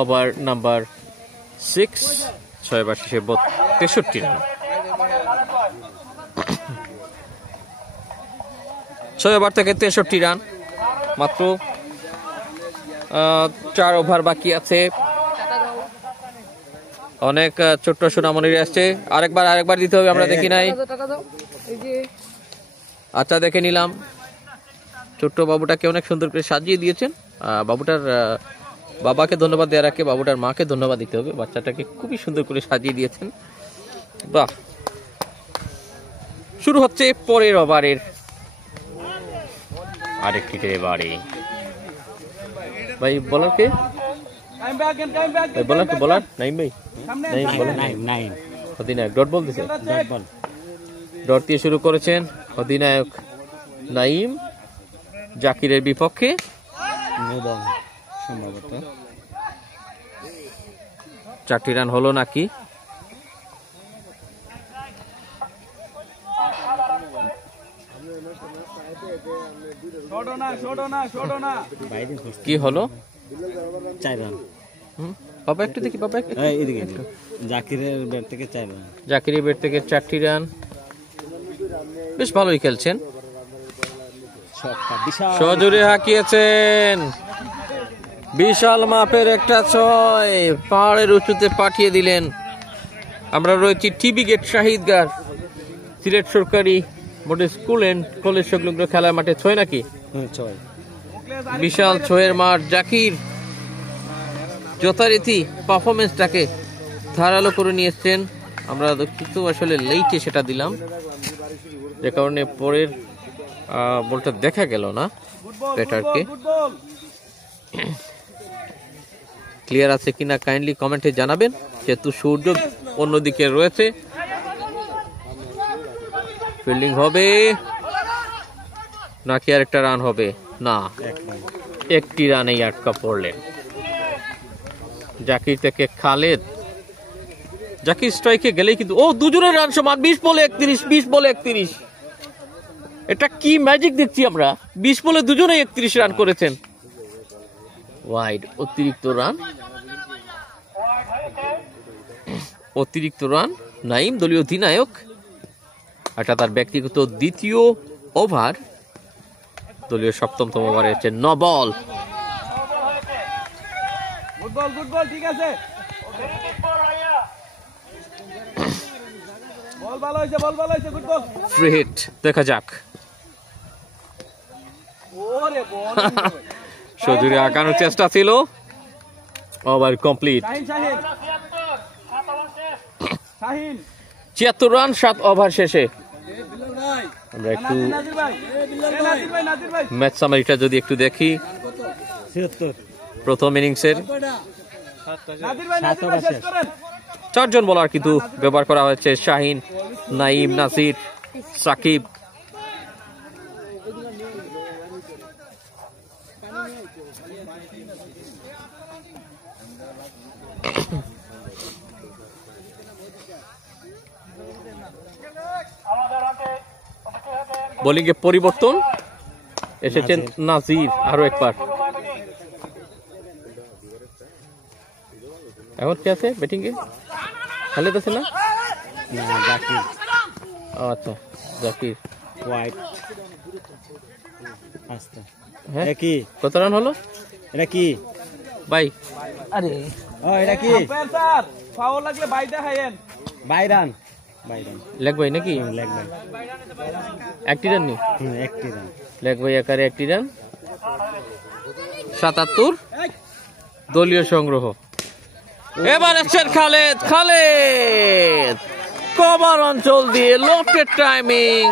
ওভার নাম্বার 6, 6 ওভার শেষে 63 রান। 6 ওভার থেকে 63 রান, মাত্র 4 ওভার বাকি আছে। অনেক ছোট্ট সোনামণির আসছে, আরেকবার দিতে হবে, আমরা দেখি নাই। আচ্ছা দেখে নিলাম, ছোট্ট বাবুটাকে অনেক সুন্দর করে সাজিয়ে দিয়েছেন। বাবুটার বাবাকে ধন্যবাদ দেওয়ার আগে বাবুটার মাকে ধন্যবাদ দিতে হবে, বাচ্চাটাকে খুবই সুন্দর করে সাজিয়ে দিয়েছেন। বাহ, শুরু হচ্ছে পরের ওভারের আরেকটি ডেলিভারি। ভাই বলার কে? বলার নাইম ভাই, নাইম অধিনায়ক ডট বল দিছে, ডট দিয়ে শুরু করেছেন অধিনায়ক নাইম জাকিরের বিপক্ষে সম্ভবত 4টি রান হলো নাকি? কি হলো? 4 রান। বাবা একটু দেখি, বাবা একটু। এদিকে জাকিরের ব্যাট থেকে 4 রান। জাকিরের ব্যাট থেকে 4টি রান, বেশ ভালোই খেলছেন। সজোরে হাঁকিয়েছেন, বিশাল মাপের একটা 6 পাহাড়ের উঁচুতে পাঠিয়ে দিলেন। আমরা রয়েছি টিবি গেট শাহিদগার, সিলেট সরকারি মডেল স্কুল এন্ড কলেজ সংলগ্ন খেলার মাঠে। 6 নাকি? 6। বিশাল 6-এর মাঠ। জাকির যথারীতি পারফরমেন্সটাকে ধারালো করে নিয়েছেন। আমরা কিন্তু আসলে লেটে সেটা দিলাম, যে কারণে পরের বলটা দেখা গেল না ব্যাটারকে। ক্লিয়ার আছে কিনা কাইন্ডলি কমেন্টে জানাবেন, যেহেতু সূর্য অন্যদিকে রয়েছে। ফিল্ডিং হবে নাকি আর একটা রান হবে? না, একটি রানেই আটকা পড়লেন। জাকির থেকে খালেদ, জাকির স্ট্রাইকে গেলেই কিন্তু দুজনের রান সমান। 20 বলে 31, 20 বলে 31। এটা কি ম্যাজিক দেখছি আমরা! 20 বলে দুজনেই 31 রান করেছেন। ওয়াইড, অতিরিক্ত রান। নাইম দলীয় অধিনায়ক, এটা তার ব্যক্তিগত দ্বিতীয় ওভার। দলীয় 7ম ওভারে হচ্ছে 9 বল। ঠিক আছে, বল ভালো হয়েছে, বল ভালো হয়েছে, গুড বল। ফ্রি হিট, দেখা যাক। ওরে বল, সজোরে আঁকানোর চেষ্টা ছিল, over complete. Shaheen 76 run 7 over শেষে। আমরা একটু নাজির ভাই, নাজির ভাই ম্যাচ সামারিটা যদি একটু দেখি। 76। প্রথম ইনিংসের নাজির ভাই শেষ করেন। 4 জন বোলার কিন্তু ব্যবহার করা হয়েছে। শাহিন, নাইম, নাসির, সাকিব। বোলিং এ পরিবর্তন এসেছেন নাজির আরো একবার। এখন কি আছে ব্যাটিং এ? খালেদ আছে না? জাকির। আচ্ছা, জাকির। হোয়াইট আস্তা। হ্যাঁ, কি কত রান হলো এটা কি ভাই? আরে এটা কি স্যার, ফাউল লাগলে বাইদা খাইয়েন। বাইরান লেগ ভাই নাকি? Leg by. 1টি রান নি? 1টি রান। লেগ ভাই আকারে 1টি রান। 77 দলীয় সংগ্রহ। এবার আসছেন খালেদ। কভার অঞ্চল দিয়ে লফটেড টাইমিং।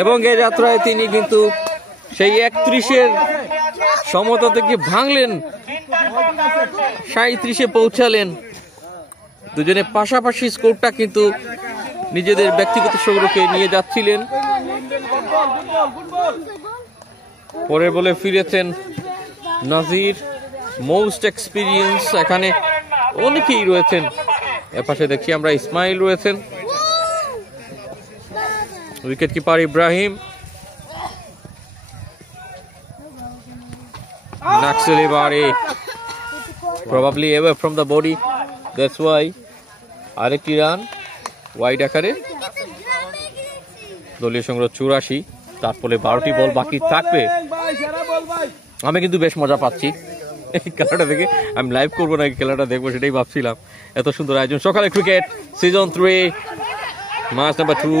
এবং এই যাত্রায় তিনি কিন্তু সেই 31-এর সমতা থেকে ভাঙলেন, 37-এ পৌঁছালেন। দুজনে পাশাপাশি স্কোরটা কিন্তু নিজেদের ব্যক্তিগত সংগ্রহকে নিয়ে যাচ্ছিলেন। পরের বলে ফিরেছেন নাজির, মোস্ট এক্সপিরিয়েন্স। এখানে অনেকেই রয়েছেন। এপাশে দেখছি আমরা ইসমাইল রয়েছেন, wicket keeper Ibrahim, Naxel Ebare probably away from the body, that's why আরেকটি রান ওয়াইড আকারে। দলীয় সংগ্রহ 84, তারপরে 12টি বল বাকি থাকবে। আমি কিন্তু বেশ মজা পাচ্ছি এই খেলাটা দেখে। আমি লাইভ করবো নাকি খেলাটা দেখবো সেটাই ভাবছিলাম। এত সুন্দর আয়োজন। সকালে cricket season 3 match number 2,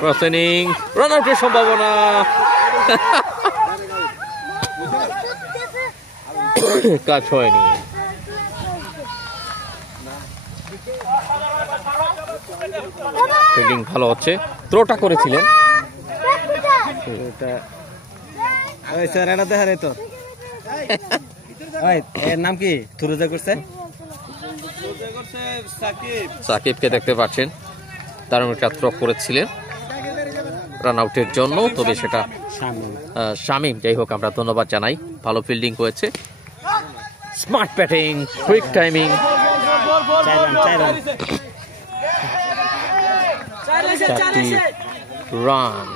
first inning, run আউটের সম্ভাবনা। কাজ হয়নি। ফিল্ডিং ভালো হচ্ছে, থ্রোটা করেছিলেন। স্যার এটা দেখা রে তোর এর নাম কি? থুরুজা করছে সাকিবকে দেখতে পাচ্ছেন দারুণ একটা থ্রো করেছিলেন রান আউটের জন্য, তবে সেটা শামীম, যাই হোক আমরা ধন্যবাদ জানাই, ভালো ফিল্ডিং হয়েছে, স্মার্ট ব্যাটিং, কুইক টাইমিং, 4টি রান।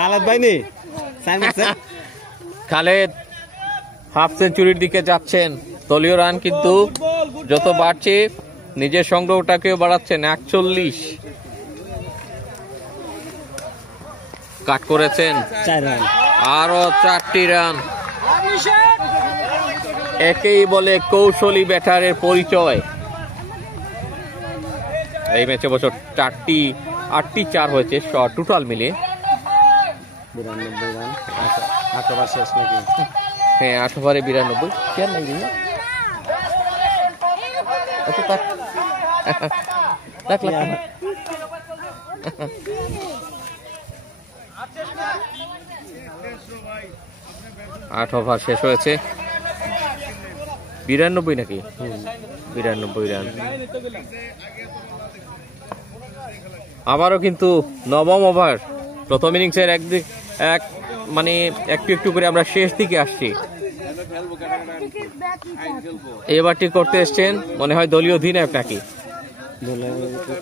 হালাত বাইনি খালেদ হাফ সেঞ্চুরির দিকে যাচ্ছেন, দলীয় রান কিন্তু যত বাড়ছে নিজের সংগ্রহটাকেও বাড়াচ্ছেন, 41 কাট করেছেন, আরো 4টি রান। একেই বলে কৌশলী ব্যাটারের পরিচয়। এই ম্যাচে বছর 8টি 4 হয়েছে টোটাল মিলে। 92 রান, 8 ওভার শেষ নাকি? হ্যাঁ, 8 ওভারে 92। কেন নাই রে? আচ্ছা তাক 8 ওভার শেষ হয়েছে, 92 নাকি? 92 রান। আবারও কিন্তু নবম ওভার, প্রথম ইনিংসের মানে একটু করে আমরা শেষ দিকে আসছি। এবারটি করতে এসছেন মনে হয় দলীয় অধিনায়ক নাকি?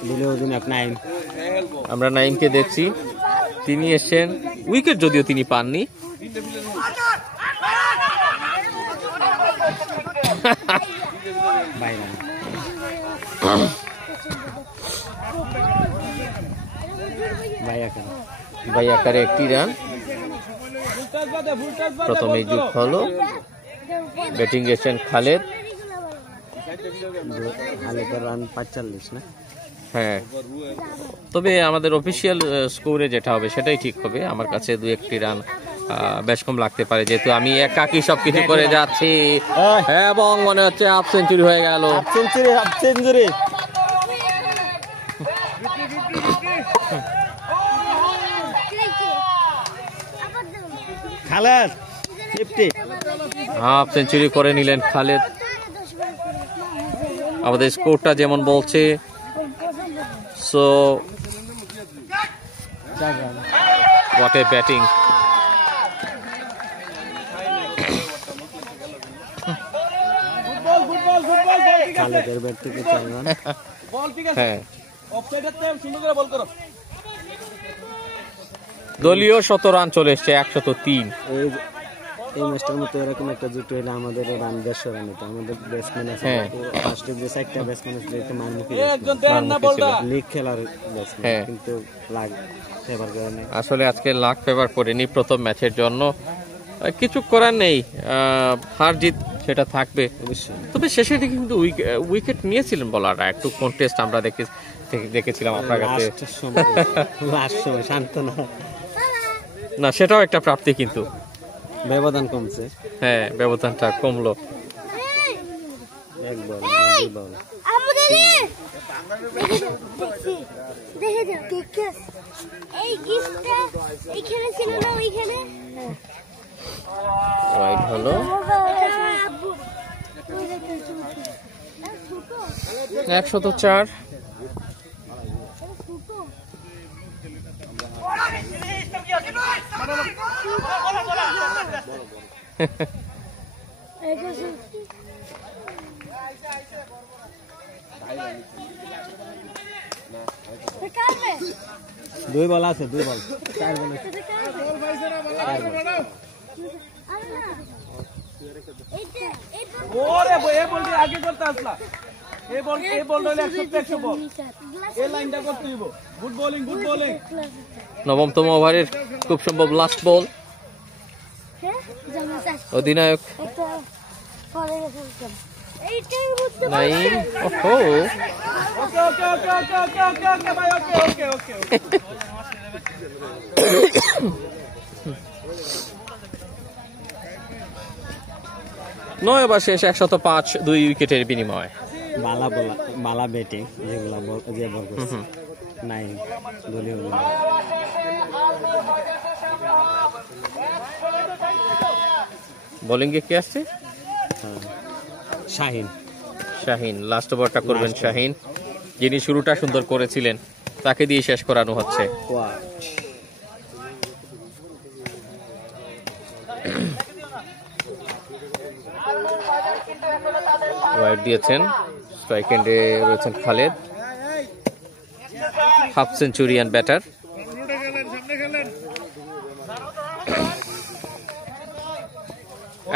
দলীয় অধিনায়ক নাইম, আমরা নাইমকে দেখছি, তিনি এসছেন, উইকেট যদিও তিনি পাননি। ভাই আকারে 1টি রান, প্রথমেই যুক্ত হলো। ব্যাটিং গেছেন খালেদ, রান 45 না? হ্যাঁ, তবে আমাদের অফিসিয়াল স্কোরে যেটা হবে সেটাই ঠিক হবে। আমার কাছে 2-1টি রান বেশ কম লাগতে পারে, যেহেতু আমি একাকি সবকিছু করে যাচ্ছি এবং মনে হচ্ছে হাফ সেঞ্চুরি হয়ে গেল। Half century Khaled, 50 half century করে নিলেন খালেদ। আমাদের স্কোরটা যেমন বলছে, সো হোয়াট এ ব্যাটিং। খালেদের ব্যাট থেকে 4 রান। হ্যাঁ, দলীয় 100 রান চলে এসছে, 103। এই ম্যাচটার মতো এরকম একটা জুটি হলে আমাদের রান 150 রান হতো। আমাদের ব্যাটসম্যান আছে, ফার্স্টে যে 4টা ব্যাটসম্যান আছে, এটা মানমুখী লিগ খেলার ব্যাটসম্যান, কিন্তু লাগ ফেভার করে না। আসলে আজকে লাক ফেভার করেনি প্রথম ম্যাচের জন্য, কিছু করার নেই, হার জিত সেটা থাকবে। তবে শেষে কিন্তু উইকেট নিয়েছিলেন বলাররা, একটু কন্টেস্ট আমরা দেখেছিলাম আপনার কাছে। সান্ত্বনা না, সেটাও একটা প্রাপ্তি, কিন্তু ব্যবধান কমছে। হ্যাঁ, ব্যবধানটা কমলো। এক বল, দুই বল। রাইট হলো 104। দুই বল আছে, 2 বল, 4 বল। ওরে এই বলটি আগে করতে আসলা, এই বল হইলে 100 বল, এই লাইনটা করতে দিব। Good bowling, good bowling. নবমতম ওভারের খুব সম্ভব লাস্ট বল। অধিনায়ক নাইম, ওহো, নয় ওভার শেষ, 105, 2 উইকেটের বিনিময়। বালা ব্যাটিং যেগুলা যে বল করছে, নাই দলীয় বোলিং এ কে আসছে? শাহিন। শাহিন লাস্ট ওভারটা করবেন শাহিন, যিনি শুরুটা সুন্দর করেছিলেন তাকে দিয়ে শেষ করানো হচ্ছে। ওয়াইড দিয়েছেন, স্ট্রাইক এন্ডে রয়েছেন খালেদ, হাফ সেঞ্চুরিয়ান ব্যাটার।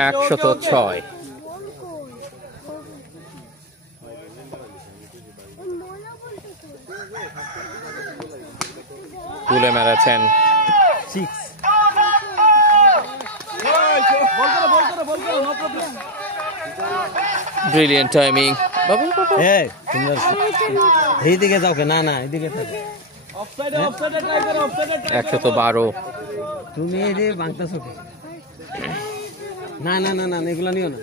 একশত 6। তুলে মেরেছেন 6। Brilliant timing. এইদিকে যাও কে? না না এদিকে থাকো। 112। তুমি এই যে বাংতাছো কে? না না না না এগুলা নিও না।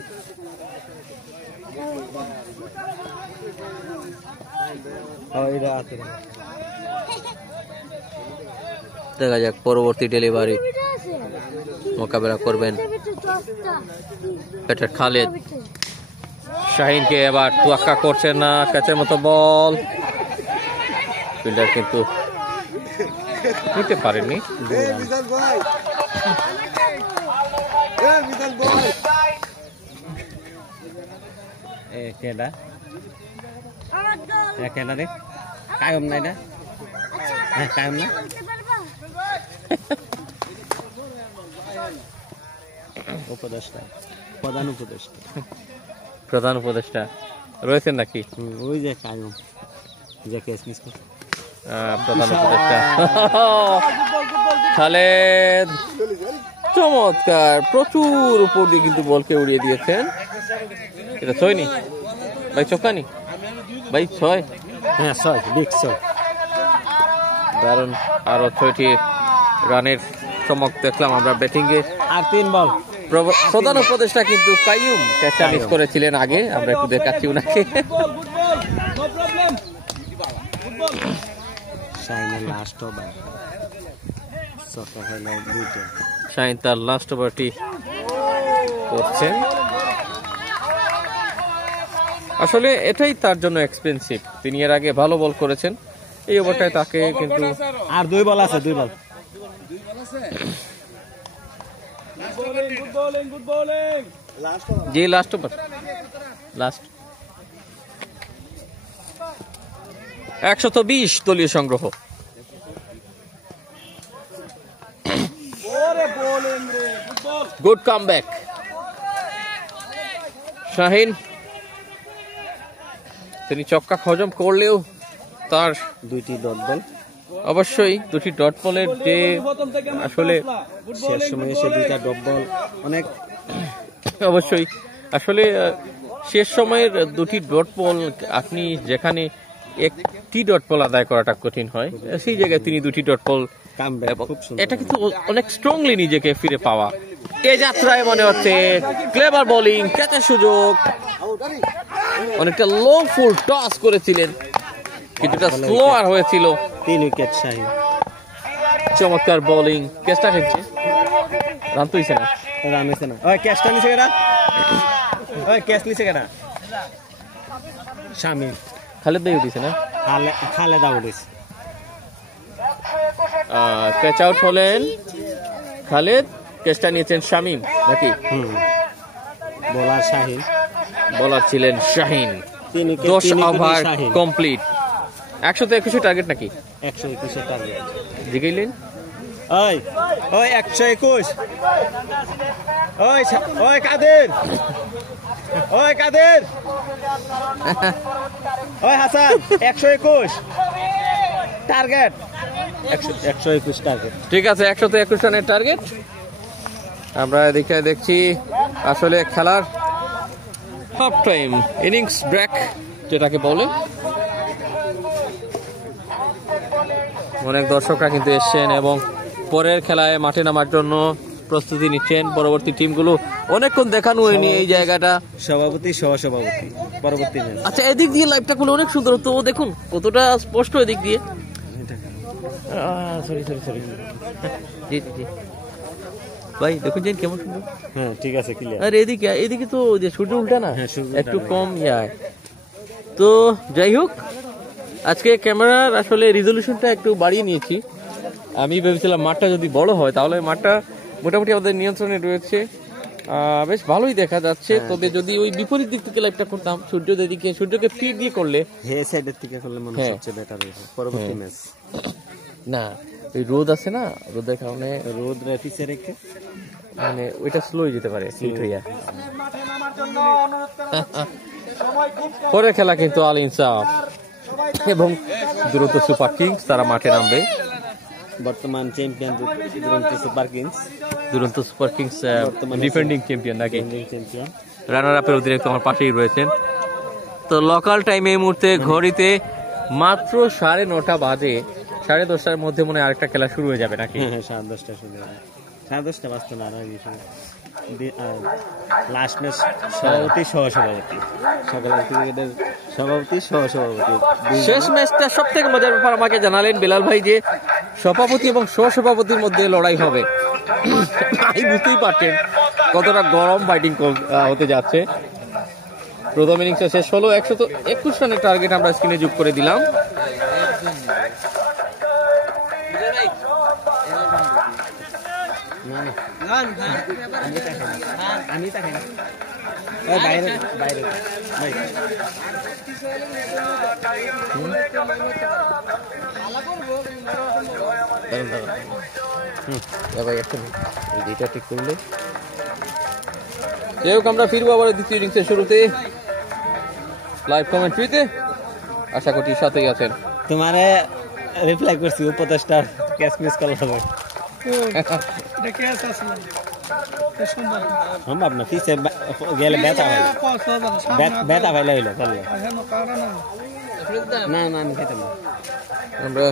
দেখা যাক পরবর্তী ডেলিভারি মোকাবেলা করবেন ব্যাটার খালেদ। শাহিনকে এবার তোয়াক্কা করছেন না, ক্যাচের মতো বল, ফিল্ডার কিন্তু নিতে পারেননি। রে কায়ম নাই না? হ্যাঁ কায়ম না। উপদেষ্টা, প্রধান উপদেষ্টা, প্রধান উপদেষ্টা রয়েছেন নাকি? ওই যে কায়ম যে কেস মিস করে প্রধান উপদেষ্টা খালেদ। চমৎকার, প্রচুর উপর দিয়ে কিন্তু বলকে উড়িয়ে দিয়েছেন। এটা 6 নি ভাই, চোখানি ভাই 6। হ্যাঁ 6, বিগ 6। দারুণ, আরো 6টি রানের চমক দেখলাম আমরা ব্যাটিং এ। আর 3 বল। প্রধান উপদেষ্টা কিন্তু কাইয়ুম ক্যাচটা মিস করেছিলেন আগে, আমরা একটু দেখাচ্ছি ওনাকে। শাহিনের লাস্ট ওভার, ছক্কা হলো 2টা। শাহিন তার লাস্ট ওভারটি করছেন। আসলে এটাই তার জন্য এক্সপেন্সিভ, তিনি এর আগে ভালো বল করেছেন, এই ওভারটায় তাকে কিন্তু আর 2 বল আছে, 2 বল। জি লাস্ট ওভার, লাস্ট 120 দলীয় সংগ্রহ। Good comeback Shaheen. তিনি চক্কা হজম করলেও তার 2টি ডট বল, অবশ্যই 2টি ডট বলের যে আসলে শেষ সময়ে সে 2টা ডট বল অনেক, অবশ্যই আসলে শেষ সময়ের 2টি ডট বল আপনি যেখানে একটি ডট বল আদায় করাটা কঠিন হয়, সেই জায়গায় তিনি 2টি ডট বল, এটা কিন্তু অনেক স্ট্রংলি নিজেকে ফিরে পাওয়া। এই যাত্রায় মনে হচ্ছে ক্লেভার বোলিং, ক্যাচের সুযোগ, অনেকটা লো ফুল টস করেছিলেন কিন্তু এটা স্লোয়ার হয়েছিল। 3 উইকেট শাহিন। চমৎকার বোলিং, ক্যাচটা খেলছে, রান তো হইছে না, রান হইছে না। ওই ক্যাচটা নিছে কেডা? ওই ক্যাচ নিছে কেডা? শামিম। খালেদ ভাই উঠেছে না? খালেদ আউট হইছে। ক্যাচ আউট হলেন খালেদ, ক্যাচটা নিয়েছেন শামিম নাকি? বোলার শাহিন, বোলার ছিলেন শাহিন। 10 over complete. 121 টার্গেট নাকি? 121 টার্গেট জিগাইলেন। ওই ওই 121। ওই ওই কাদের, ওই কাদের, ওই হাসান 121 টার্গেট, 121 টার্গেট। ঠিক আছে, 121 রানের টার্গেট। আমরা এদিকে দেখছি আসলে খেলার হাফ টাইম ইনিংস ব্রেক যেটাকে বলে, অনেক দর্শকরা কিন্তু এসছেন এবং পরের খেলায় মাঠে নামার জন্য প্রস্তুতি নিচ্ছেন। পরবর্তী টিমগুলো অনেকক্ষণ দেখানো হয়নি এই জায়গাটা। সভাপতি, সহসভাপতি, পরবর্তী ম্যাচ। আচ্ছা, এদিক দিয়ে লাইভটা করলে অনেক সুন্দর তো, দেখুন কতটা স্পষ্ট এদিক দিয়ে। সরি জি জি জি ভাই দেখুন যে কেমন সুন্দর। হ্যাঁ ঠিক আছে ক্লিয়ার। আর এদিকে তো যে সূর্য উল্টা না, হ্যাঁ, সূর্য একটু উল্টা। কম যায়। তো যাই হোক, আজকে ক্যামেরার আসলে রিজলিউশনটা একটু বাড়িয়ে নিয়েছি। আমি ভেবেছিলাম মাঠটা যদি বড় হয় তাহলে মাঠটা মোটামুটি আমাদের নিয়ন্ত্রণে রয়েছে, বেশ ভালোই দেখা যাচ্ছে। তবে যদি ওই বিপরীত দিক থেকে লাইভটা করতাম, সূর্যকে ফিড দিয়ে করলে, হে সাইডের থেকে করলে মনে হ্যাঁ। হচ্ছে বেটার হবে পরবর্তী হ্যাঁ। ম্যাচ। না ওই রোদ আছে না, রোদের কারণে রোদ পিছে রেখে মানে ওইটা স্লো হয়ে যেতে পারে, হিট হইয়া। পরের খেলা কিন্তু আল ইনসাফ এবং দ্রুত সুপার কিংস তারা মাঠে নামবে। বর্তমান চ্যাম্পিয়ন দুরন্ত সুপার কিংস, দুরন্ত সুপার কিংস বর্তমানে ডিফেন্ডিং চ্যাম্পিয়ন নাকি, চ্যাম্পিয়ন। রানার আপের অধিনায়ক আমার পাশেই রয়েছেন। তো লোকাল টাইমে এই মুহূর্তে ঘড়িতে মাত্র 9:30 বাজে, 10:30টার মধ্যে মনে হয় আরেকটা খেলা শুরু হয়ে যাবে নাকি? হ্যাঁ 10:30 শুরু হবে, 10:30 বাজতো না আর আগে শুরু। লাস্ট ম্যাচ সভাপতি সহসভাপতি, সকালের ক্রিকেটের সভাপতি সহসভাপতি। শেষ ম্যাচটা সব থেকে মজার ব্যাপার আমাকে জানালেন বেলাল ভাই যে সভাপতি এবং সহসভাপতির মধ্যে লড়াই হবে। ভাই বুঝতেই পারছেন কতটা গরম ফাইটিং হতে যাচ্ছে। প্রথম ইনিংসটা শেষ হলো, 121 রানের টার্গেট আমরা স্ক্রিনে যোগ করে দিলাম। আমি তাকে বাইরে বাইরে ভাই এইটা ঠিক করলে যাই হোক, আমরা ফিরবো আবার দ্বিতীয় ইনিংসের শুরুতে লাইভ কমেন্ট্রিতে। আশা করি সাথেই আছেন। তোমারে রিপ্লাই করছি উপদেষ্টার ক্যাচ মিস করা হবে সম্ভব না, পিছে গেলে ব্যথা হয়, ব্যথা পাইলে হইলো চললো। না না আমি খেতাম না। আমরা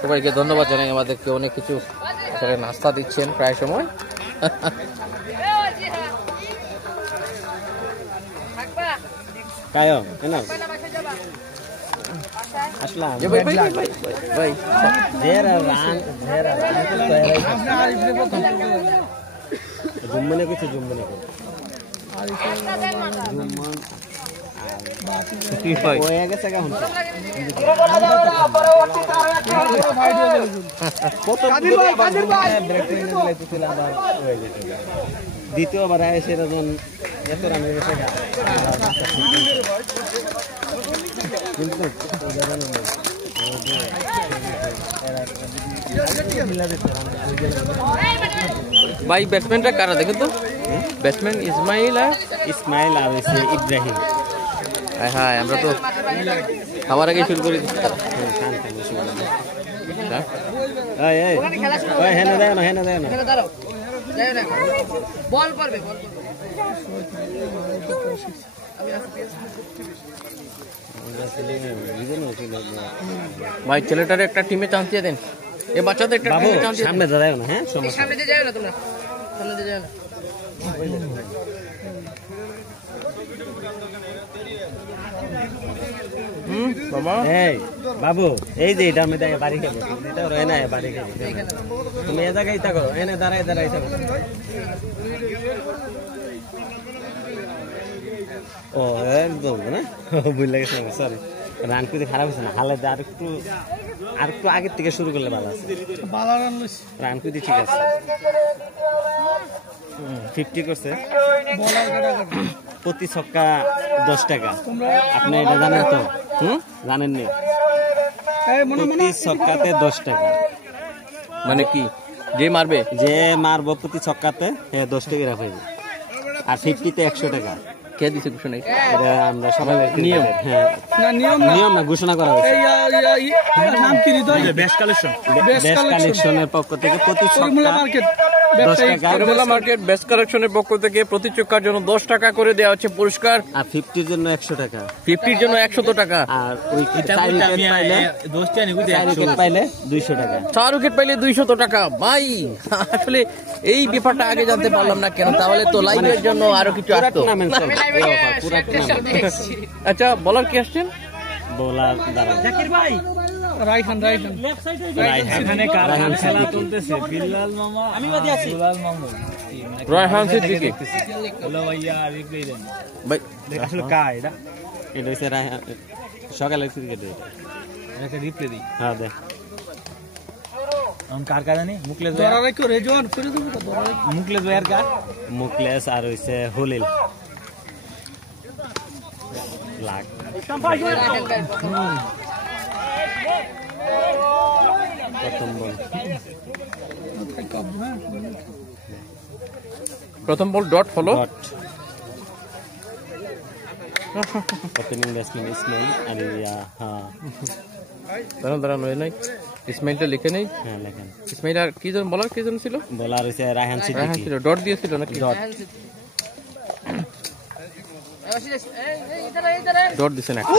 সবাইকে ধন্যবাদ জানাই, আমাদেরকে অনেক কিছু এখানে নাস্তা দিচ্ছেন প্রায় সময়। কায়ো না আসলাম ভাই জুম্মনে কিছু জুম্মনে হয়ে গেছে এখন দ্বিতীয়বার এসে এত রানের গেছে কিন্তু ভাই ব্যাটসম্যানটা কারা দেখেন তো? ব্যাটসম্যান ইসমাইল আর হচ্ছে ইব্রাহিম। হ্যাঁ আমরা তো খাবার আগে শুরু করে দিচ্ছি। হেনা দেয় না বল পারবে ভাই ছেলেটার একটা টিমে চান্স দিয়ে দেন, এই বাচ্চাদের একটা টিমে চান্স দিয়ে দেন। সামনে দাঁড়ায় না। হ্যাঁ সামনে দিয়ে যাও না, তোমরা সামনে দিয়ে যাও না। বাবা এই বাবু, এই যে এটা আমি দেখে বাড়ি খাবো, এটা রয়ে না বাড়ি খাবো, তুমি এ জায়গায় থাকো, এনে দাঁড়াই থাকো। ও একদম না বুঝলে গেছে, সরি রান কিন্তু খারাপ হয়েছে না, হালে আর একটু আগের থেকে শুরু করলে ভালো আছে। রান কিন্তু ঠিক আছে, 50 করছে, প্রতি ছক্কা 10 টাকা। আপনি এটা জানেন তো? জানেন নি? প্রতি ছক্কাতে 10 টাকা, মানে কি যে মারবে যে মারবো প্রতি ছক্কাতে 10 টাকা রাখবে, আর 50-তে 100 টাকা। কে দিছে ঘোষণা? এটা আমরা সবাই নিয়ম। হ্যাঁ নিয়ম না, ঘোষণা করা হয়েছে বেস্ট কালেকশনের পক্ষ থেকে প্রতি ছক্কা ফর্মুলা মার্কেট বেস্ট কালেকশনের পক্ষ থেকে প্রতি চোখার জন্য 10 টাকা করে দেওয়া হচ্ছে পুরস্কার, আর 50 জন্য 100 টাকা, 50 জন্য 100 টাকা, আর ওই 4 উইকেট পাইলে 200 টাকা, 4 উইকেট পাইলে 200 টাকা। ভাই আসলে এই ব্যাপারটা আগে জানতে পারলাম না কেন, তাহলে তো লাইভের জন্য আরো কিছু আসতো। আচ্ছা বলার কি আসছেন? বোলার দাঁড়ান জাকির ভাই রাইহান লেফট সাইডে এখানে কার খেলা চলতেছে? বিল্লাল মামা আমি বাদি আছি, বিল্লাল মামা রায়হান সিদ্দিকী। হ্যালো ভাইয়া রিপ্লাই দেন ভাই আসলে কার এটা? এটা হচ্ছে সকালে ক্রিকেট, একটা রিপ্লাই দিই। হ্যাঁ দে কার কার জানি মুকলেশ ভাই দরা রাখো রেজওয়ান করে দেব তো দরা মুকলেশ ভাই আর কার? মুকলেশ আর হইছে হলিল লাখ। প্রথম বল ডট হলো, ওপেনিং ব্যাটসম্যান ইসমাইল আর দাঁড়ান নাই ইসমাইলটা লিখে নেই। হ্যাঁ লেখেন ইসমাইল আর কি জন বলার কি জন ছিল? বোলার হইছে রায়হান রায়হান সিদ্দিকী, ছিল, ডট দিয়েছিল নাকি? ডট দিছেন একটা।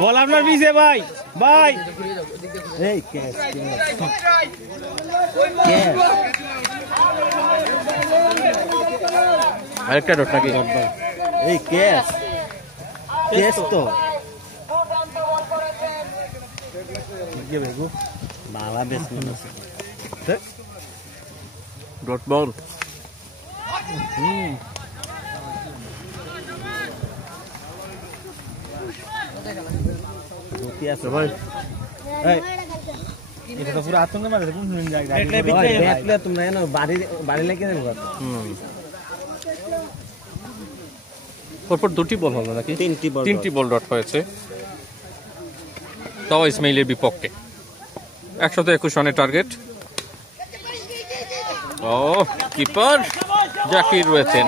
বল আপনার পিছে ভাই ভাই এই ক্যাচ আরেকটা ডট নাকি? এই ক্যাচ ক্যাচ তো বাংলা ব্যাটসম্যান আছে ডট বল। ঢুকি আছে ভাই। এটা তো পুরো আতঙ্কে মারে কোন শুনেন জায়গা ব্যাটলে তোমরা এনো বাড়ি বাড়ি লেগে দেবো। পরপর দুটি বল হলো নাকি? তিনটি বল ডট হয়েছে, তাও ইসমাইলের বিপক্ষে। 121 রানের টার্গেট। ও কিপার জাকির রয়েছেন।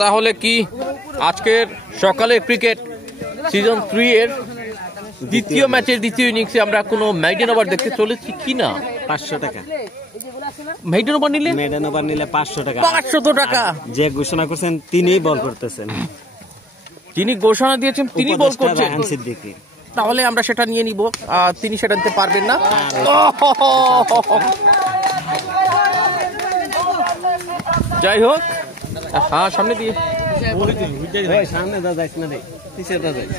তাহলে কি আজকের সকালের ক্রিকেট সিজন 3 এর দ্বিতীয় ম্যাচের দ্বিতীয় ইনিংসে আমরা কোনো মেইডেন ওভার দেখতে চলেছি কিনা? 500 টাকা মেইডেন ওভার নিলে, মেডেন ওভার নিলে 500 টাকা। 500 টাকা যে ঘোষণা করছেন তিনিই বল করতেছেন, যিনি ঘোষণা দিয়েছেন তিনি বল করছেন। রায়হান সিদ্দিকী। তাহলে আমরা সেটা নিয়ে নিব, তিনি সেটা নিতে পারবেন না। যাই হোক, হ্যাঁ সামনে দিয়ে সামনে দা যাইছ না রে, পিছে দা যাইছ।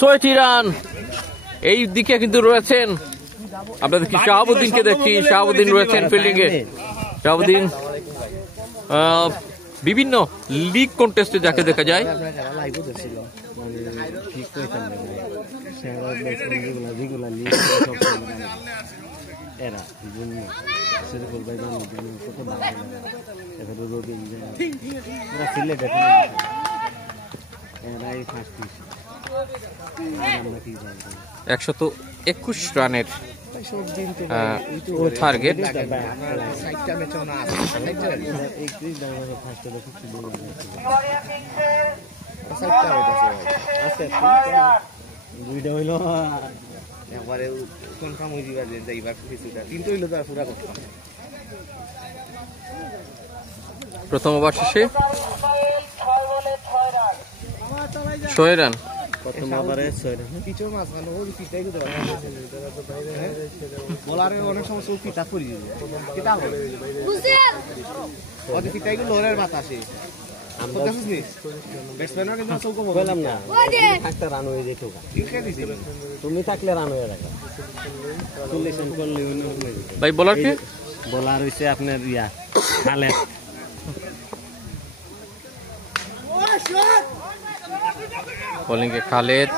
6টি রান। এই দিকে কিন্তু রয়েছেন, আমরা দেখি শাহাবুদ্দিনকে দেখি, শাহাবুদ্দিন রয়েছেন ফিল্ডিং এ। শাহাবুদ্দিন বিভিন্ন লিগ কন্টেস্টে যাকে দেখা যায়। একশো 21 রানের টার্গেট। দুইটা হইলো একবারে কনফার্ম হয়ে যাবে যে এইবার কিছুটা তিনটা হইলো তো পুরা করতাম। প্রথম ওভার শেষে 6 রান। প্রথম ওভারে 6 রান। কিছু মাছ মানে ওই পিটাই দিতে পারে বলারে অনেক সময় পিটা পড়ি যায় পিটা হবে বুঝছেন ওই পিটাই গুলো লোরের বাতাসে আমরা বুঝনি ব্যাটসম্যানরা কিন্তু চৌক বললাম না একটা রান হয়ে যেত তুমি থাকলে রান হয়ে যাবে 40 রান করলে ভাই বলার কে? বলার হইছে আপনার ইয়া খালেদ। বোলিং এ খালেদ।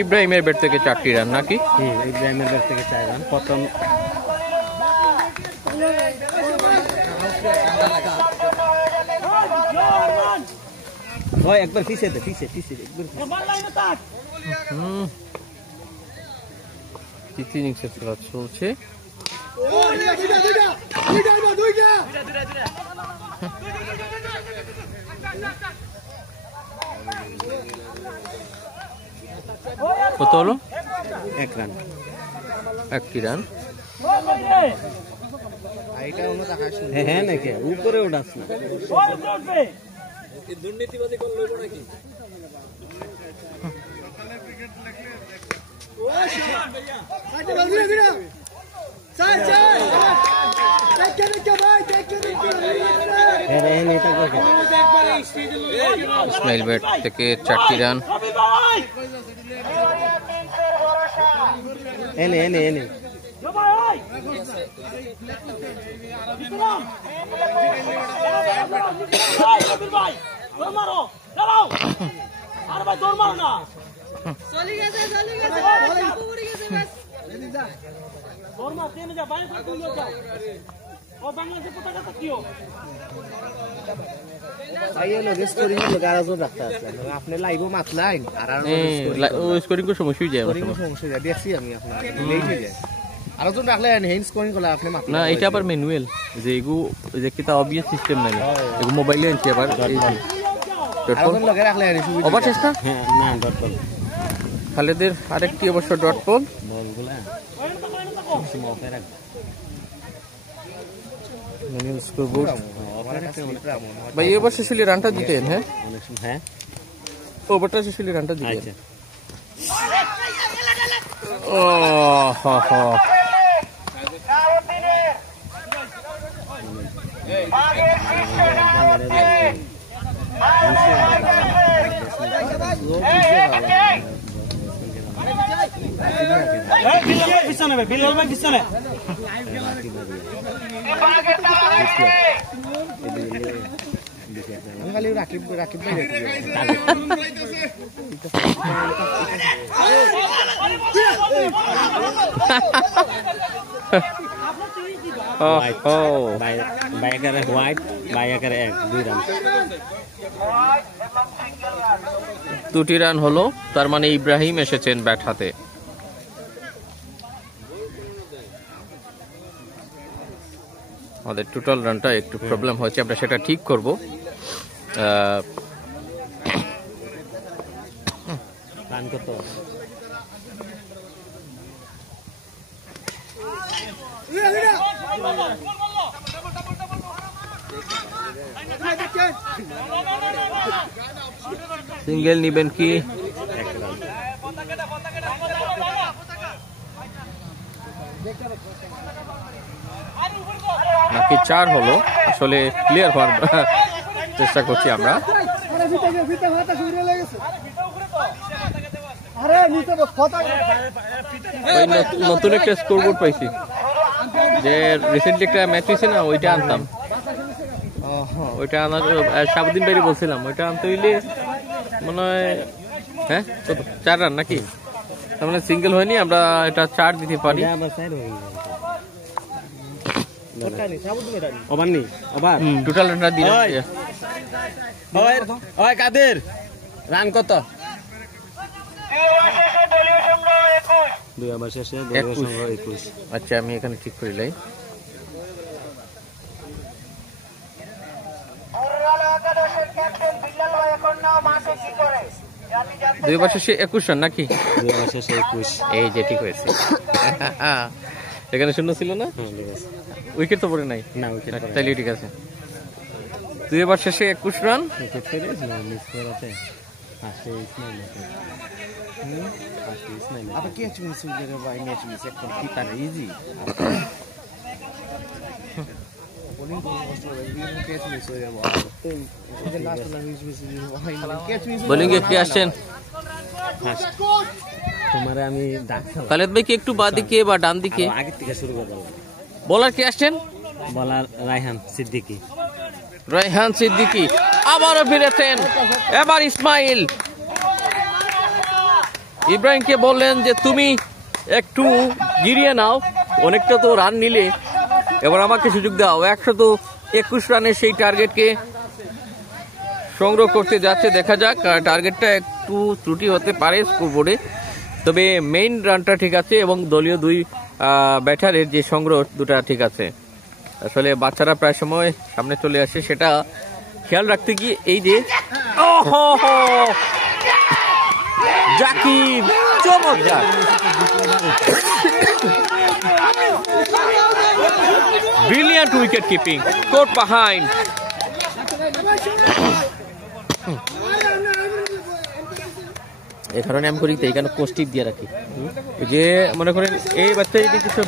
ইব্রাহিমের ব্যাট থেকে 4টি রান নাকি? ইব্রাহিমের ব্যাট থেকে 4 রান। প্রথম একবার পিছে দে, পিছে একবার তৃতীয় ইনিংসের খেলা চলছে। কত হলো? 1 রান। 1টি রান। এইটা অন্য টাকা শুনে হ্যাঁ হ্যাঁ নাকি উপরে উঠাস না। দুর্নীতিবাদী কোন লইব নাকি? ইসমাইল ব্যাট থেকে 4টি রান। এনে এনে এনে আপনি লাইভও মাতলাইন আর স্কোরিং করার সময় শুয়ে যায় আমার সময়। সমস্যা যায় দেখছি আমি আপনার লেট হয়ে যায় আরো জন রাখলে হেন স্কোরিং করলে আপনি মাতলাইন না এটা আবার ম্যানুয়াল, যে এগু যে কিতা অবভিয়াস সিস্টেম নাই, এগু মোবাইলে আনছি আবার। আরো জন লগে রাখলে হেন সুবিধা ওভার চেষ্টা হ্যাঁ না ডট বল খালেদের আরেকটি অবশ্য ডট বল। বলগুলা অফে রাখ ম্যানুয়াল স্কোরবোর্ড। অনেক ভাই এবার শেষলি রানটা দিতেন? হ্যাঁ সময়। হ্যাঁ ওভারটা শেষলি রানটা দিতেন। আচ্ছা ও হা হা খালি রাকিব রাকিব ভাই বাইকারে হোয়াইট বাইকারে 2 রান। 2টি রান হলো, তার মানে ইব্রাহিম এসেছেন ব্যাট হাতে। আমাদের টোটাল রানটা একটু প্রবলেম হয়েছে, আমরা সেটা ঠিক করব। রান কত? সিঙ্গেল নিবেন কি? নাকি 4 হলো? আসলে ক্লিয়ার হওয়ার চেষ্টা করছি আমরা। নতুন একটা স্কোরবোর্ড পাইছি, যে রিসেন্টলি একটা ম্যাচ হয়েছে না, ওইটা আনতাম। ওইটা আনার সাবুদ্দিন ভাই বলছিলাম, ওইটা আনতে হইলে মনে হয় হ্যাঁ 4 রান নাকি, তার মানে সিঙ্গেল হয়নি, আমরা এটা 4 দিতে পারি। টোটাল রানটা দিলাম। ওই কাদের রান কত? 2 ওভার শেষে 21। আচ্ছা আমি এখানে ঠিক করে লাই। 2 ওভার শেষে 21 রান নাকি? 2 ওভার শেষে 21। এই যে ঠিক হয়েছে। এখানে শূন্য ছিল না, উইকেট তো পড়ে নাই না উইকেট তাইলে ঠিক আছে। 2 ওভার শেষে 21 রান। উইকেট ফেলেছিল মিস করাতে আসে ইসমাইল। আপনি ক্যাচ মিস হয়ে যাবে ভাই, ম্যাচ মিস একদম কি পারে ইজি বোলিং করতে কষ্ট হবে, ক্যাচ মিস হয়ে যাবে। এই যে লাস্ট না মিস মিস ভাই ক্যাচ মিস বোলিং এ কি আসছেন? তোমারে আমি ডাকছিলাম খালেদ ভাই কি একটু বাঁ দিকে বা ডান দিকে? আগে থেকে শুরু করব। বোলার কি আসছেন? বলার রায়হান সিদ্দিকী। রায়হান সিদ্দিকী আবারও ফিরেছেন, এবার ইসমাইল। ইব্রাহিমকে বললেন যে তুমি একটু গিরিয়ে নাও, অনেকটা তো রান নিলে, এবার আমাকে সুযোগ দাও। 121 রানের সেই টার্গেটকে সংগ্রহ করতে যাচ্ছে, দেখা যাক। টার্গেটটা একটু ত্রুটি হতে পারে স্কোরবোর্ডে, তবে মেইন রানটা ঠিক আছে এবং দলীয় দুই ব্যাটারের যে সংগ্রহ দুটা ঠিক আছে। আসলে বাচ্চারা প্রায় সময় সামনে চলে আসে, সেটা খেয়াল রাখতে গিয়ে এই যে জাকির চমৎকার brilliant wicket keeping, caught behind. এই কারণে আমি করি, এইখানে কোস্টিপ দিয়ে রাখি, যে মনে করেন এই বাচ্চা যদি কিছু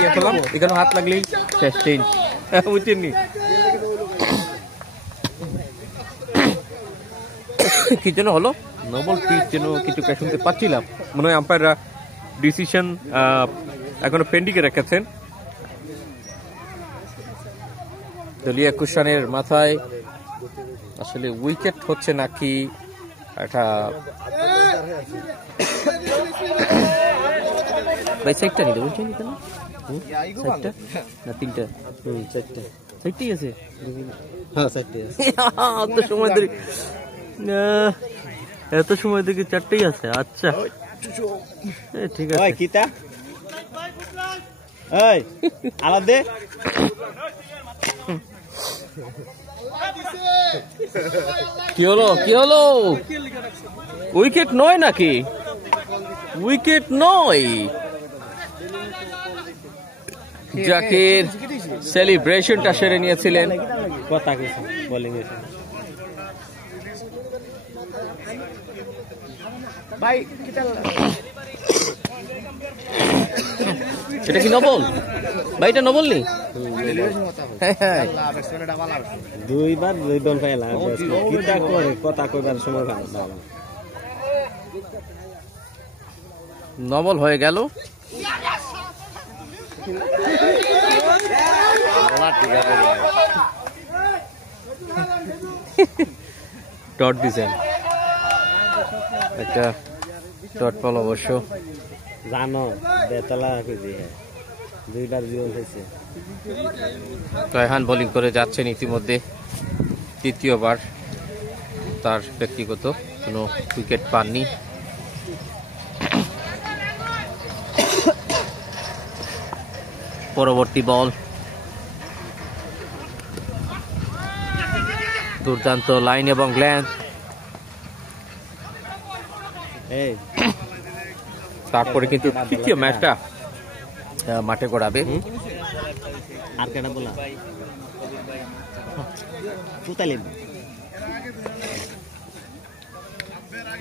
ইয়ে করলাম, এখানে হাত লাগলেই শেষ, বুঝছেন নি? কি যেন হলো, নবল পিচ যেন কিছুটা শুনতে পাচ্ছিলাম, মনে হয় আম্পায়াররা ডিসিশন এখনো পেন্ডিং এ রেখেছেন। দলীয় 21 রানের মাথায় আসলে উইকেট হচ্ছে নাকি একটা ভাই সাইডটা নিতে বলছেন কেন? সাইডটা না তিনটা? চারটা। সাইডটাই আছে? হ্যাঁ চারটাই আছে। এত সময় ধরে এত সময় দেখি চারটেই আছে। আচ্ছা ঠিক আছে। কিতা এই আলাদে কি হলো, কি হলো? উইকেট নয় নাকি? উইকেট নয়। জাকির সেলিব্রেশনটা সেরে নিয়েছিলেন। কথা কিছু বোলিং এসে ভাই সেটা কি নবল? ভাই এটা নবল নি? দুইবার দুই বল পাইলা, কিতা করে কথা কইবার সময় ভালো না। নবল হয়ে গেল। ডট দিছেন, একটা ডট বল অবশ্য। জানো বেতলা খুঁজি দুইবার জীবন হয়েছে। রায়হান বোলিং করে যাচ্ছেন ইতিমধ্যে, তৃতীয়বার। তার ব্যক্তিগত কোনো উইকেট পাননি। পরবর্তী বল, দুর্দান্ত লাইন এবং লেন্থ। তারপরে কিন্তু তৃতীয় ম্যাচটা মাঠে গড়াবে। আর কেন বলা পুতালি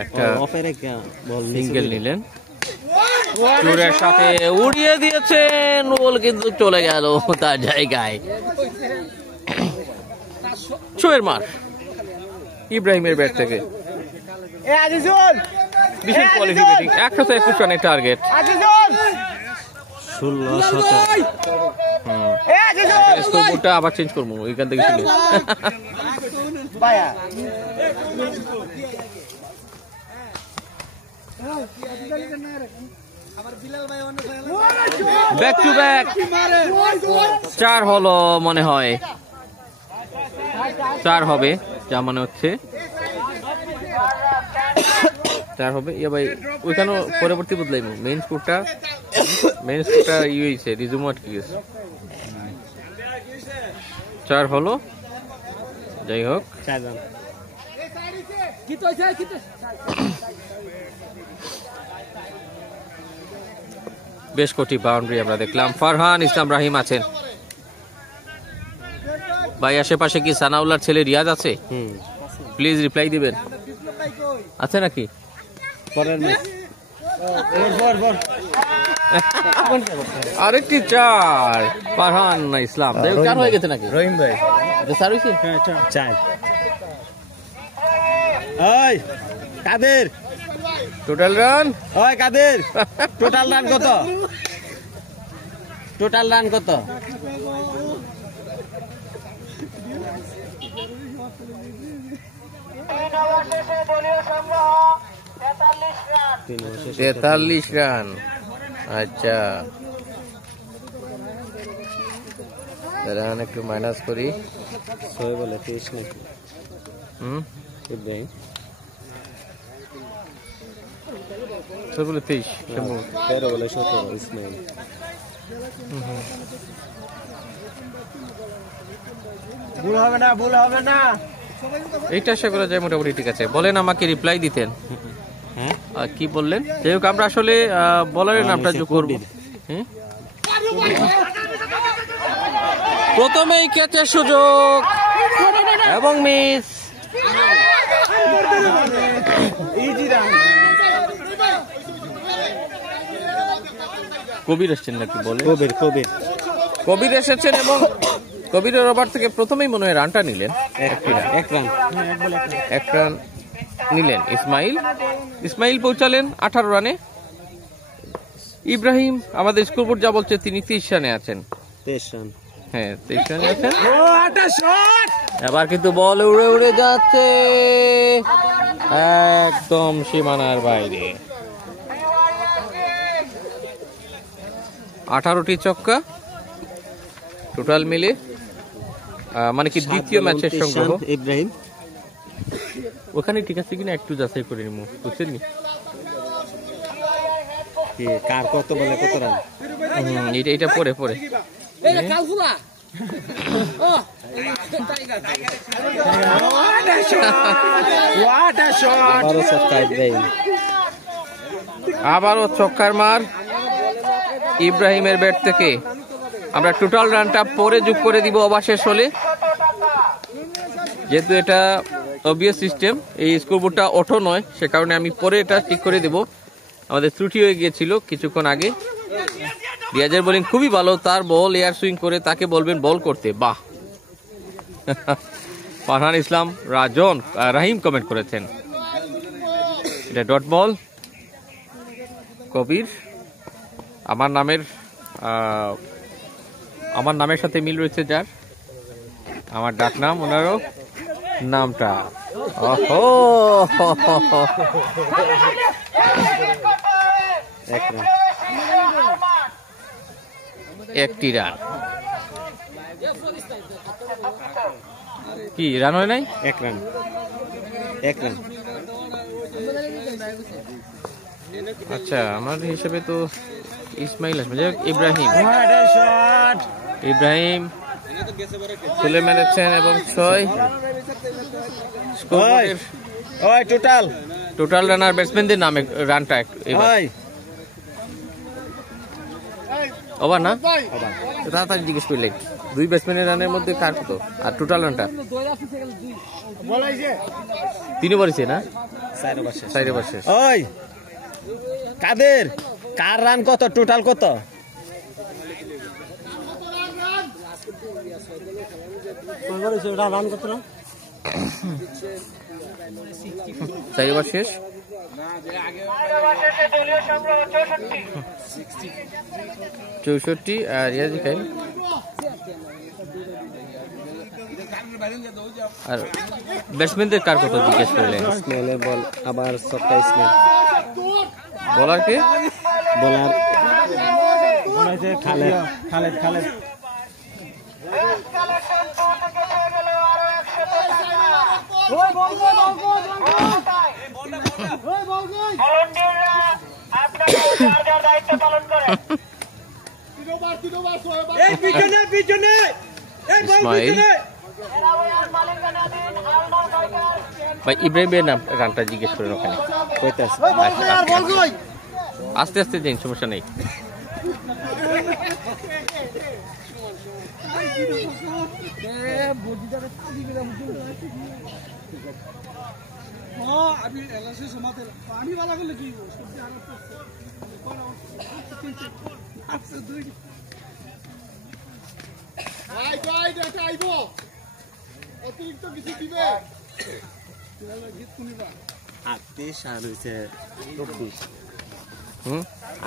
একটা অফারে বল সিঙ্গেল নিলেন, চুরের সাথে উড়িয়ে দিয়েছেন, বল কিন্তু চলে গেল তার জায়গায়। শোয়ের মার ইব্রাহিমের ব্যাট থেকে বিশাল কোয়ালিটি ব্যাটিং। 121 রানের টার্গেট। 16-17 স্কোরবোর্ডটা আবার চেঞ্জ করবো এখান থেকে শুনে। ব্যাক টু ব্যাক 4 হলো মনে হয়, 4 হবে যা মনে হচ্ছে, 4 হবে। ইয়া ভাই ওইখানে পরবর্তী বদলাইব, মেইন স্কোরটা ইয়ে হয়েছে, রিজুম আটকে গেছে। 4 হলো, যাই হোক। বেশ কটি বাউন্ডারি আমরা দেখলাম। ফারহান ইসলাম রাহিম আছেন ভাই। আশেপাশে কি সানাউল্লাহর ছেলে রিয়াজ আছে? প্লিজ রিপ্লাই দিবেন, আছে নাকি? আরেকটি 4 ফারহান ইসলাম। 4 হয়ে গেছে নাকি রহিম ভাই? চার হয়েছে। ওই কাদের টোটাল রান, ওই কাদের টোটাল রান কত? টোটাল রান কত? তেতাল্লিশ রান। আচ্ছা রান একটু মাইনাস করি। 6 বলে 23 নাকি? তোর বলে 23 সম্ভবত। 13 বলে 17 ইসমাইল। ভুল হবে না, ভুল হবে না। এইটা আশা করা যায় মোটামুটি ঠিক আছে। বলেন, আমাকে রিপ্লাই দিতেন। হ্যাঁ কি বললেন? যাই হোক, আমরা আসলে বলারের নামটা যোগ করব। প্রথমেই ক্যাচের সুযোগ এবং মিস। কবির এসেছেন নাকি বলে? কবির এসেছেন এবং কবিরের ওভার থেকে প্রথমেই মনে হয় রানটা নিলেন। এক রান নিলেন ইসমাইল পৌঁছালেন 18 রানে। ইব্রাহিম আমাদের স্কোরবোর্ড যা বলছে তিনি 30 রানে আছেন। 23 রান। হ্যাঁ, 23 রানে আছেন। এবার কিন্তু বল উড়ে উড়ে যাচ্ছে একদম সীমানার বাইরে। 18টি ছক্কা টোটাল মিলে, মানে কি দ্বিতীয় ম্যাচের সংগ্রহ। ইব্রাহিম ওখানে ঠিক আছে কিনা একটু যাচাই করে নিব, বুঝছেন নি? কার কত বলে কত রান? এটা পরে পরে আবারও ছক্কার মার ইব্রাহিমের ব্যাট থেকে। আমরা টোটাল রানটা পরে যোগ করে দিব অবশেষ হলে, যেহেতু এটা অবভিয়াস সিস্টেম, এই স্কোরবোর্ডটা অটো নয়, সে কারণে আমি পরে এটা ঠিক করে দেব। আমাদের ত্রুটি হয়ে গিয়েছিল কিছুক্ষণ আগে। রিয়াজের বোলিং খুবই ভালো, তার বল এয়ার সুইং করে তাকে বলবেন বল করতে। বাহ! ফারহান ইসলাম রাহিম কমেন্ট করেছেন এটা ডট বল। কবির আমার নামের সাথে মিল রয়েছে, যার আমার ডাক নাম, ওনারও নামটা। একটি রান। কি রান হয় নাই? এক রান। আচ্ছা, আমার হিসেবে তো ইসমাইল আসবে। যাই হোক, ইব্রাহিম তুলে মেরেছেন এবং 6 টোটাল রানার ব্যাটসম্যানদের নামে রানটা ওভার না তাড়াতাড়ি জিজ্ঞেস করলেন। 2 ব্যাটসম্যানের রানের মধ্যে কার কত আর টোটাল রানটা 3 ওভারে না 4 ওভার শেষ। কার রান কত, টোটাল কত? রান কত? 4 ওভার শেষ। 64 আর রিয়াজি খাইল। আর ব্যাটসম্যানদের কার কত জিজ্ঞেস করলেন? ইসমাইলের বল আবার ছক্কা ইসমাইল। বলার কে? বলার খালেদ। ইসমাইল ভাই, ইব্রাহিমের নাম রানটা জিজ্ঞেস করেন ওখানে। আস্তে আস্তে দিন, সমস্যা নেই। অতিরিক্ত কিছু দিবে 38 আর হয়েছে 24।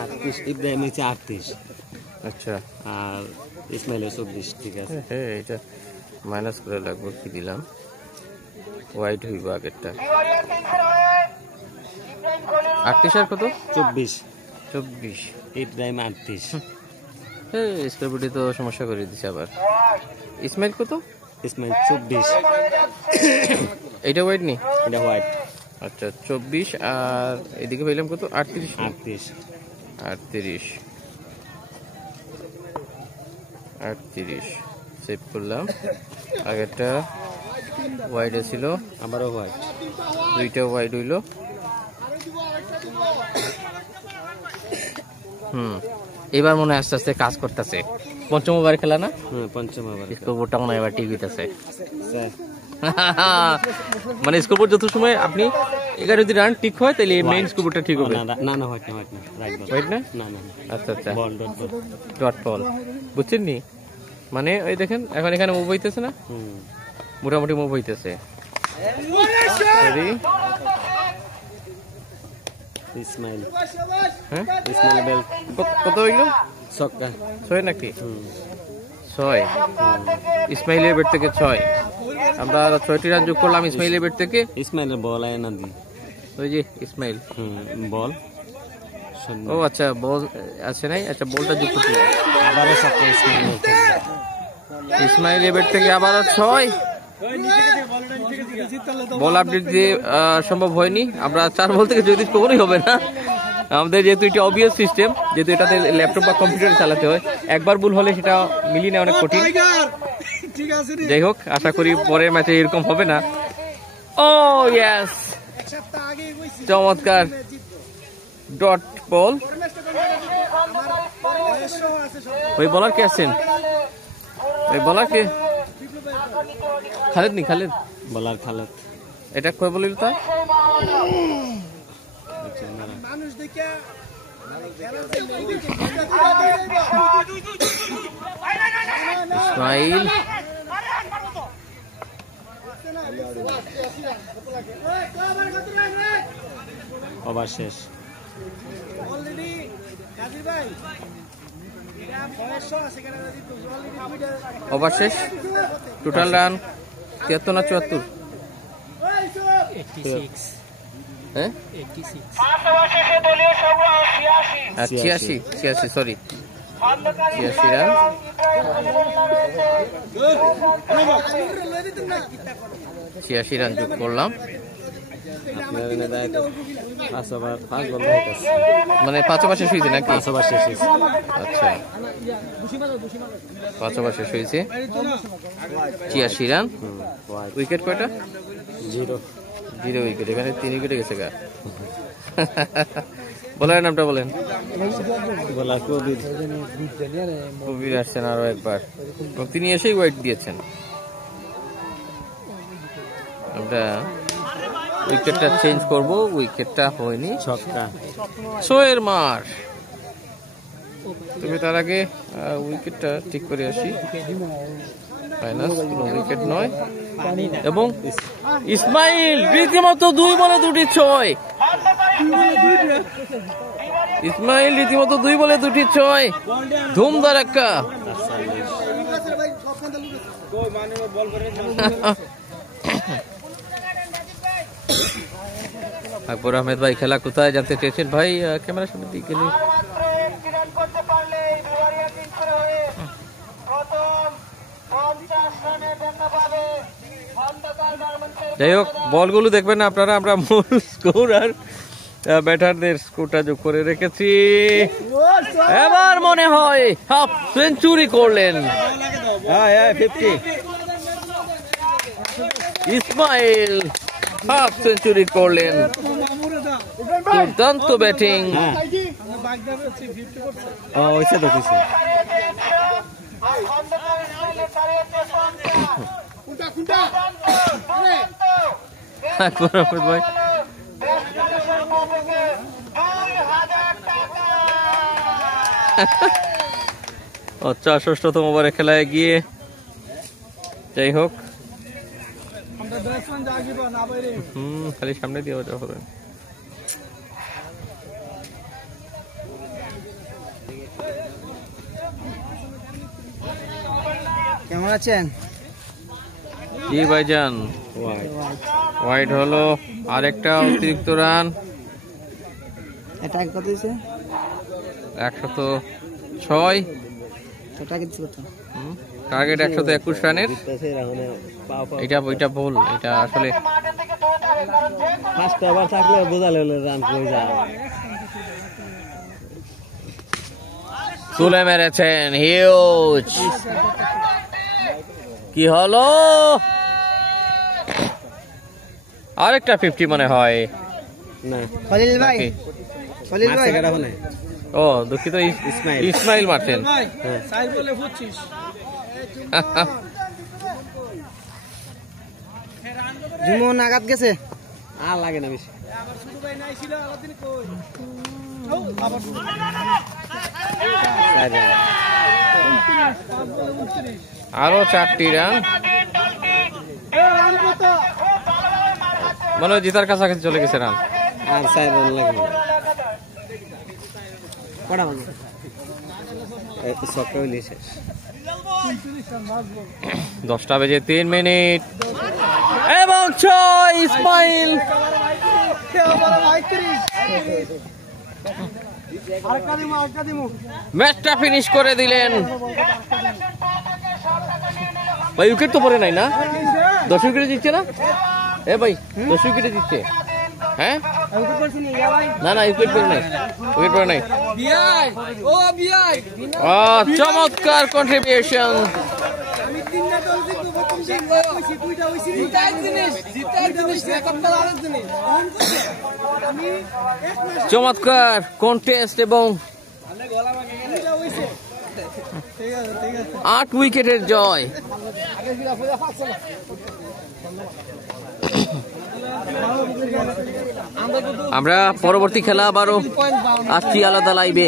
38 ইব্রাহিম হয়েছে 38। আচ্ছা, আর ইসমাইল 24। ঠিক আছে, হ্যাঁ, এটা মাইনাস করে লাগবে। কি দিলাম? ওয়াইড হইব আগেরটা। 38 আর কত? 24। ইব্রাহিম 38। হ্যাঁ, স্কোরবোর্ডে তো সমস্যা করে দিচ্ছে আবার। ইসমাইল কত? ইসমাইল 24। এটা ওয়াইড নি, এটা হোয়াইট। আচ্ছা 24 আর এদিকে পেলাম কত 38 সেভ করলাম। আগেরটা ওয়াইড ছিল, আবারও হোয়াইট, দুইটা ওয়াইড হইলো। এবার মনে হয় আস্তে আস্তে কাজ করতেছে। পঞ্চম ওভার খেলা না? পঞ্চম ওভার। স্কোরবোর্ডটা মনে হয় এবার ঠিক হইতেছে। মানে স্কোরবোর্ড যত সময় আপনি 11 যদি রান ঠিক হয় তাহলে মেইন স্কোরবোর্ডটা ঠিক হবে। না হোয়াইট না রাইট না? না আচ্ছা আচ্ছা, বল ডট বল, বুঝছেন নি? মানে ওই দেখেন এখন এখানে মুভ হইতেছে না, মোটামুটি মুভ হইতেছে। ইসমাইল, হ্যাঁ ইসমাইল বেল কত হইলো? ছক্কা, 6 নাকি? 6। ইসমাইলের ব্যাট থেকে 6। আমরা 6টি রান যোগ করলাম ইসমাইলের ব্যাট থেকে। ইসমাইলের বল আয় না দি, ওই যে ইসমাইল বল। ও আচ্ছা, বল আছে নাই? আচ্ছা বলটা যোগ করতে আবারও ছক্কা ইসমাইলের ব্যাট থেকে আবারও 6। বল আপডেট দিয়ে সম্ভব হয়নি। আমরা 4 বল থেকে যদি কখনোই হবে না আমাদের, যেহেতু এটা অবভিয়াস সিস্টেম, যেহেতু এটাতে ল্যাপটপ বা কম্পিউটার চালাতে হয়, একবার ভুল হলে সেটা মিলিয়ে নেওয়া অনেক কঠিন। যাই হোক, আশা করি পরের ম্যাচে এরকম হবে না। ও ইয়েস, চমৎকার ডট বল। ওই বলার কে আছেন? ওই বলার কে? খালেদ নি? খালেদ বলার খালেদ। এটা কয় বলিল তা? ইসমাইল ওভার শেষ। ওভার শেষ। টোটাল রান 73 না 74? হ্যাঁ 86 সরি, 86 রান। 86 রান যোগ করলাম। মানে 5 ওভার শেষ হয়েছে নাকি? 5 ওভার শেষ হয়েছে। আচ্ছা 5 ওভার শেষ হয়েছে, 86 রান। উইকেট কয়টা? 0 উইকেট। এখানে 3 উইকেটে গেছে গা। বলার নামটা বলেন। বলার কবির আসছেন আরো একবার, তিনি এসেই ওয়াইড দিয়েছেন। আমরা উইকেটটা চেঞ্জ করব, উইকেটটা হয়নি। ছক্কা, সোয়ের মার। তবে তার আগে উইকেটটা ঠিক করে আসি। ফাইনাল কোনো উইকেট নয়। এবং ইসমাইল রীতিমতো 2 বলে 2টি 6। ইসমাইল রীতিমতো 2 বলে 2টি 6। ধুম ধারাক্কা। আকবর আহমেদ ভাই, খেলা কোথায় জানতে চেয়েছেন ভাই? ক্যামেরার সামনে দিকে গেলে যাই হোক, বলগুলো দেখবেন না আপনারা, আমরা মূল স্কোর আর ব্যাটারদের স্কোরটা যোগ করে রেখেছি। এবার মনে হয় হাফ সেঞ্চুরি করলেন ইসমাইল, হাফ সেঞ্চুরি করলেন। দুর্দান্ত ব্যাটিং। আকবর আহমেদ ভাই, আচ্ছা ৬৬তম ওভারে খেলায় গিয়ে, যাই হোক খালি সামনে দিয়ে যাওয়া হবে। কেমন আছেন? জি ভাইজান, ওয়াইড হলো, আরেকটা অতিরিক্ত রান। এটা কত দিয়েছে? 106। টার্গেট 121 রানের। এটা বল, এটা আসলে ফার্স্ট ওভার থাকলে বোঝালে হলো রান হয়ে যায়। তুলে মেরেছেন, হিউজ। কি হলো? আরেকটা 50 মনে হয়। না খলিল ভাই, খলিল ভাই, ও দুঃখিত, ইসমাইল মারছেন। জুমন আঘাত গেছে। আর লাগে না বেশি। আরো 4টি রান, মনে হয় জিতার কাছাকাছি চলে গেছে রান। আর 4 রান লাগে। কটা বাজে? সকাল হইলে শেষ। 10টা বেজে 3 মিনিট এবং 6। ইসমাইল ম্যাচটা ফিনিশ করে দিলেন। ভাই উইকেট তো পড়ে নাই না? 10 উইকেটে জিতছে না? এ ভাই 10 উইকেটে জিতছে। হ্যাঁ না না, উইকেট পড়ে নাই, উইকেট পড়ে নাই। চমৎকার কন্ট্রিবিউশন। চমৎকার কন্টেস্ট এবং 8 উইকেটের জয়। আমরা পরবর্তী খেলা আবারও আসছি আলাদা লাইভে।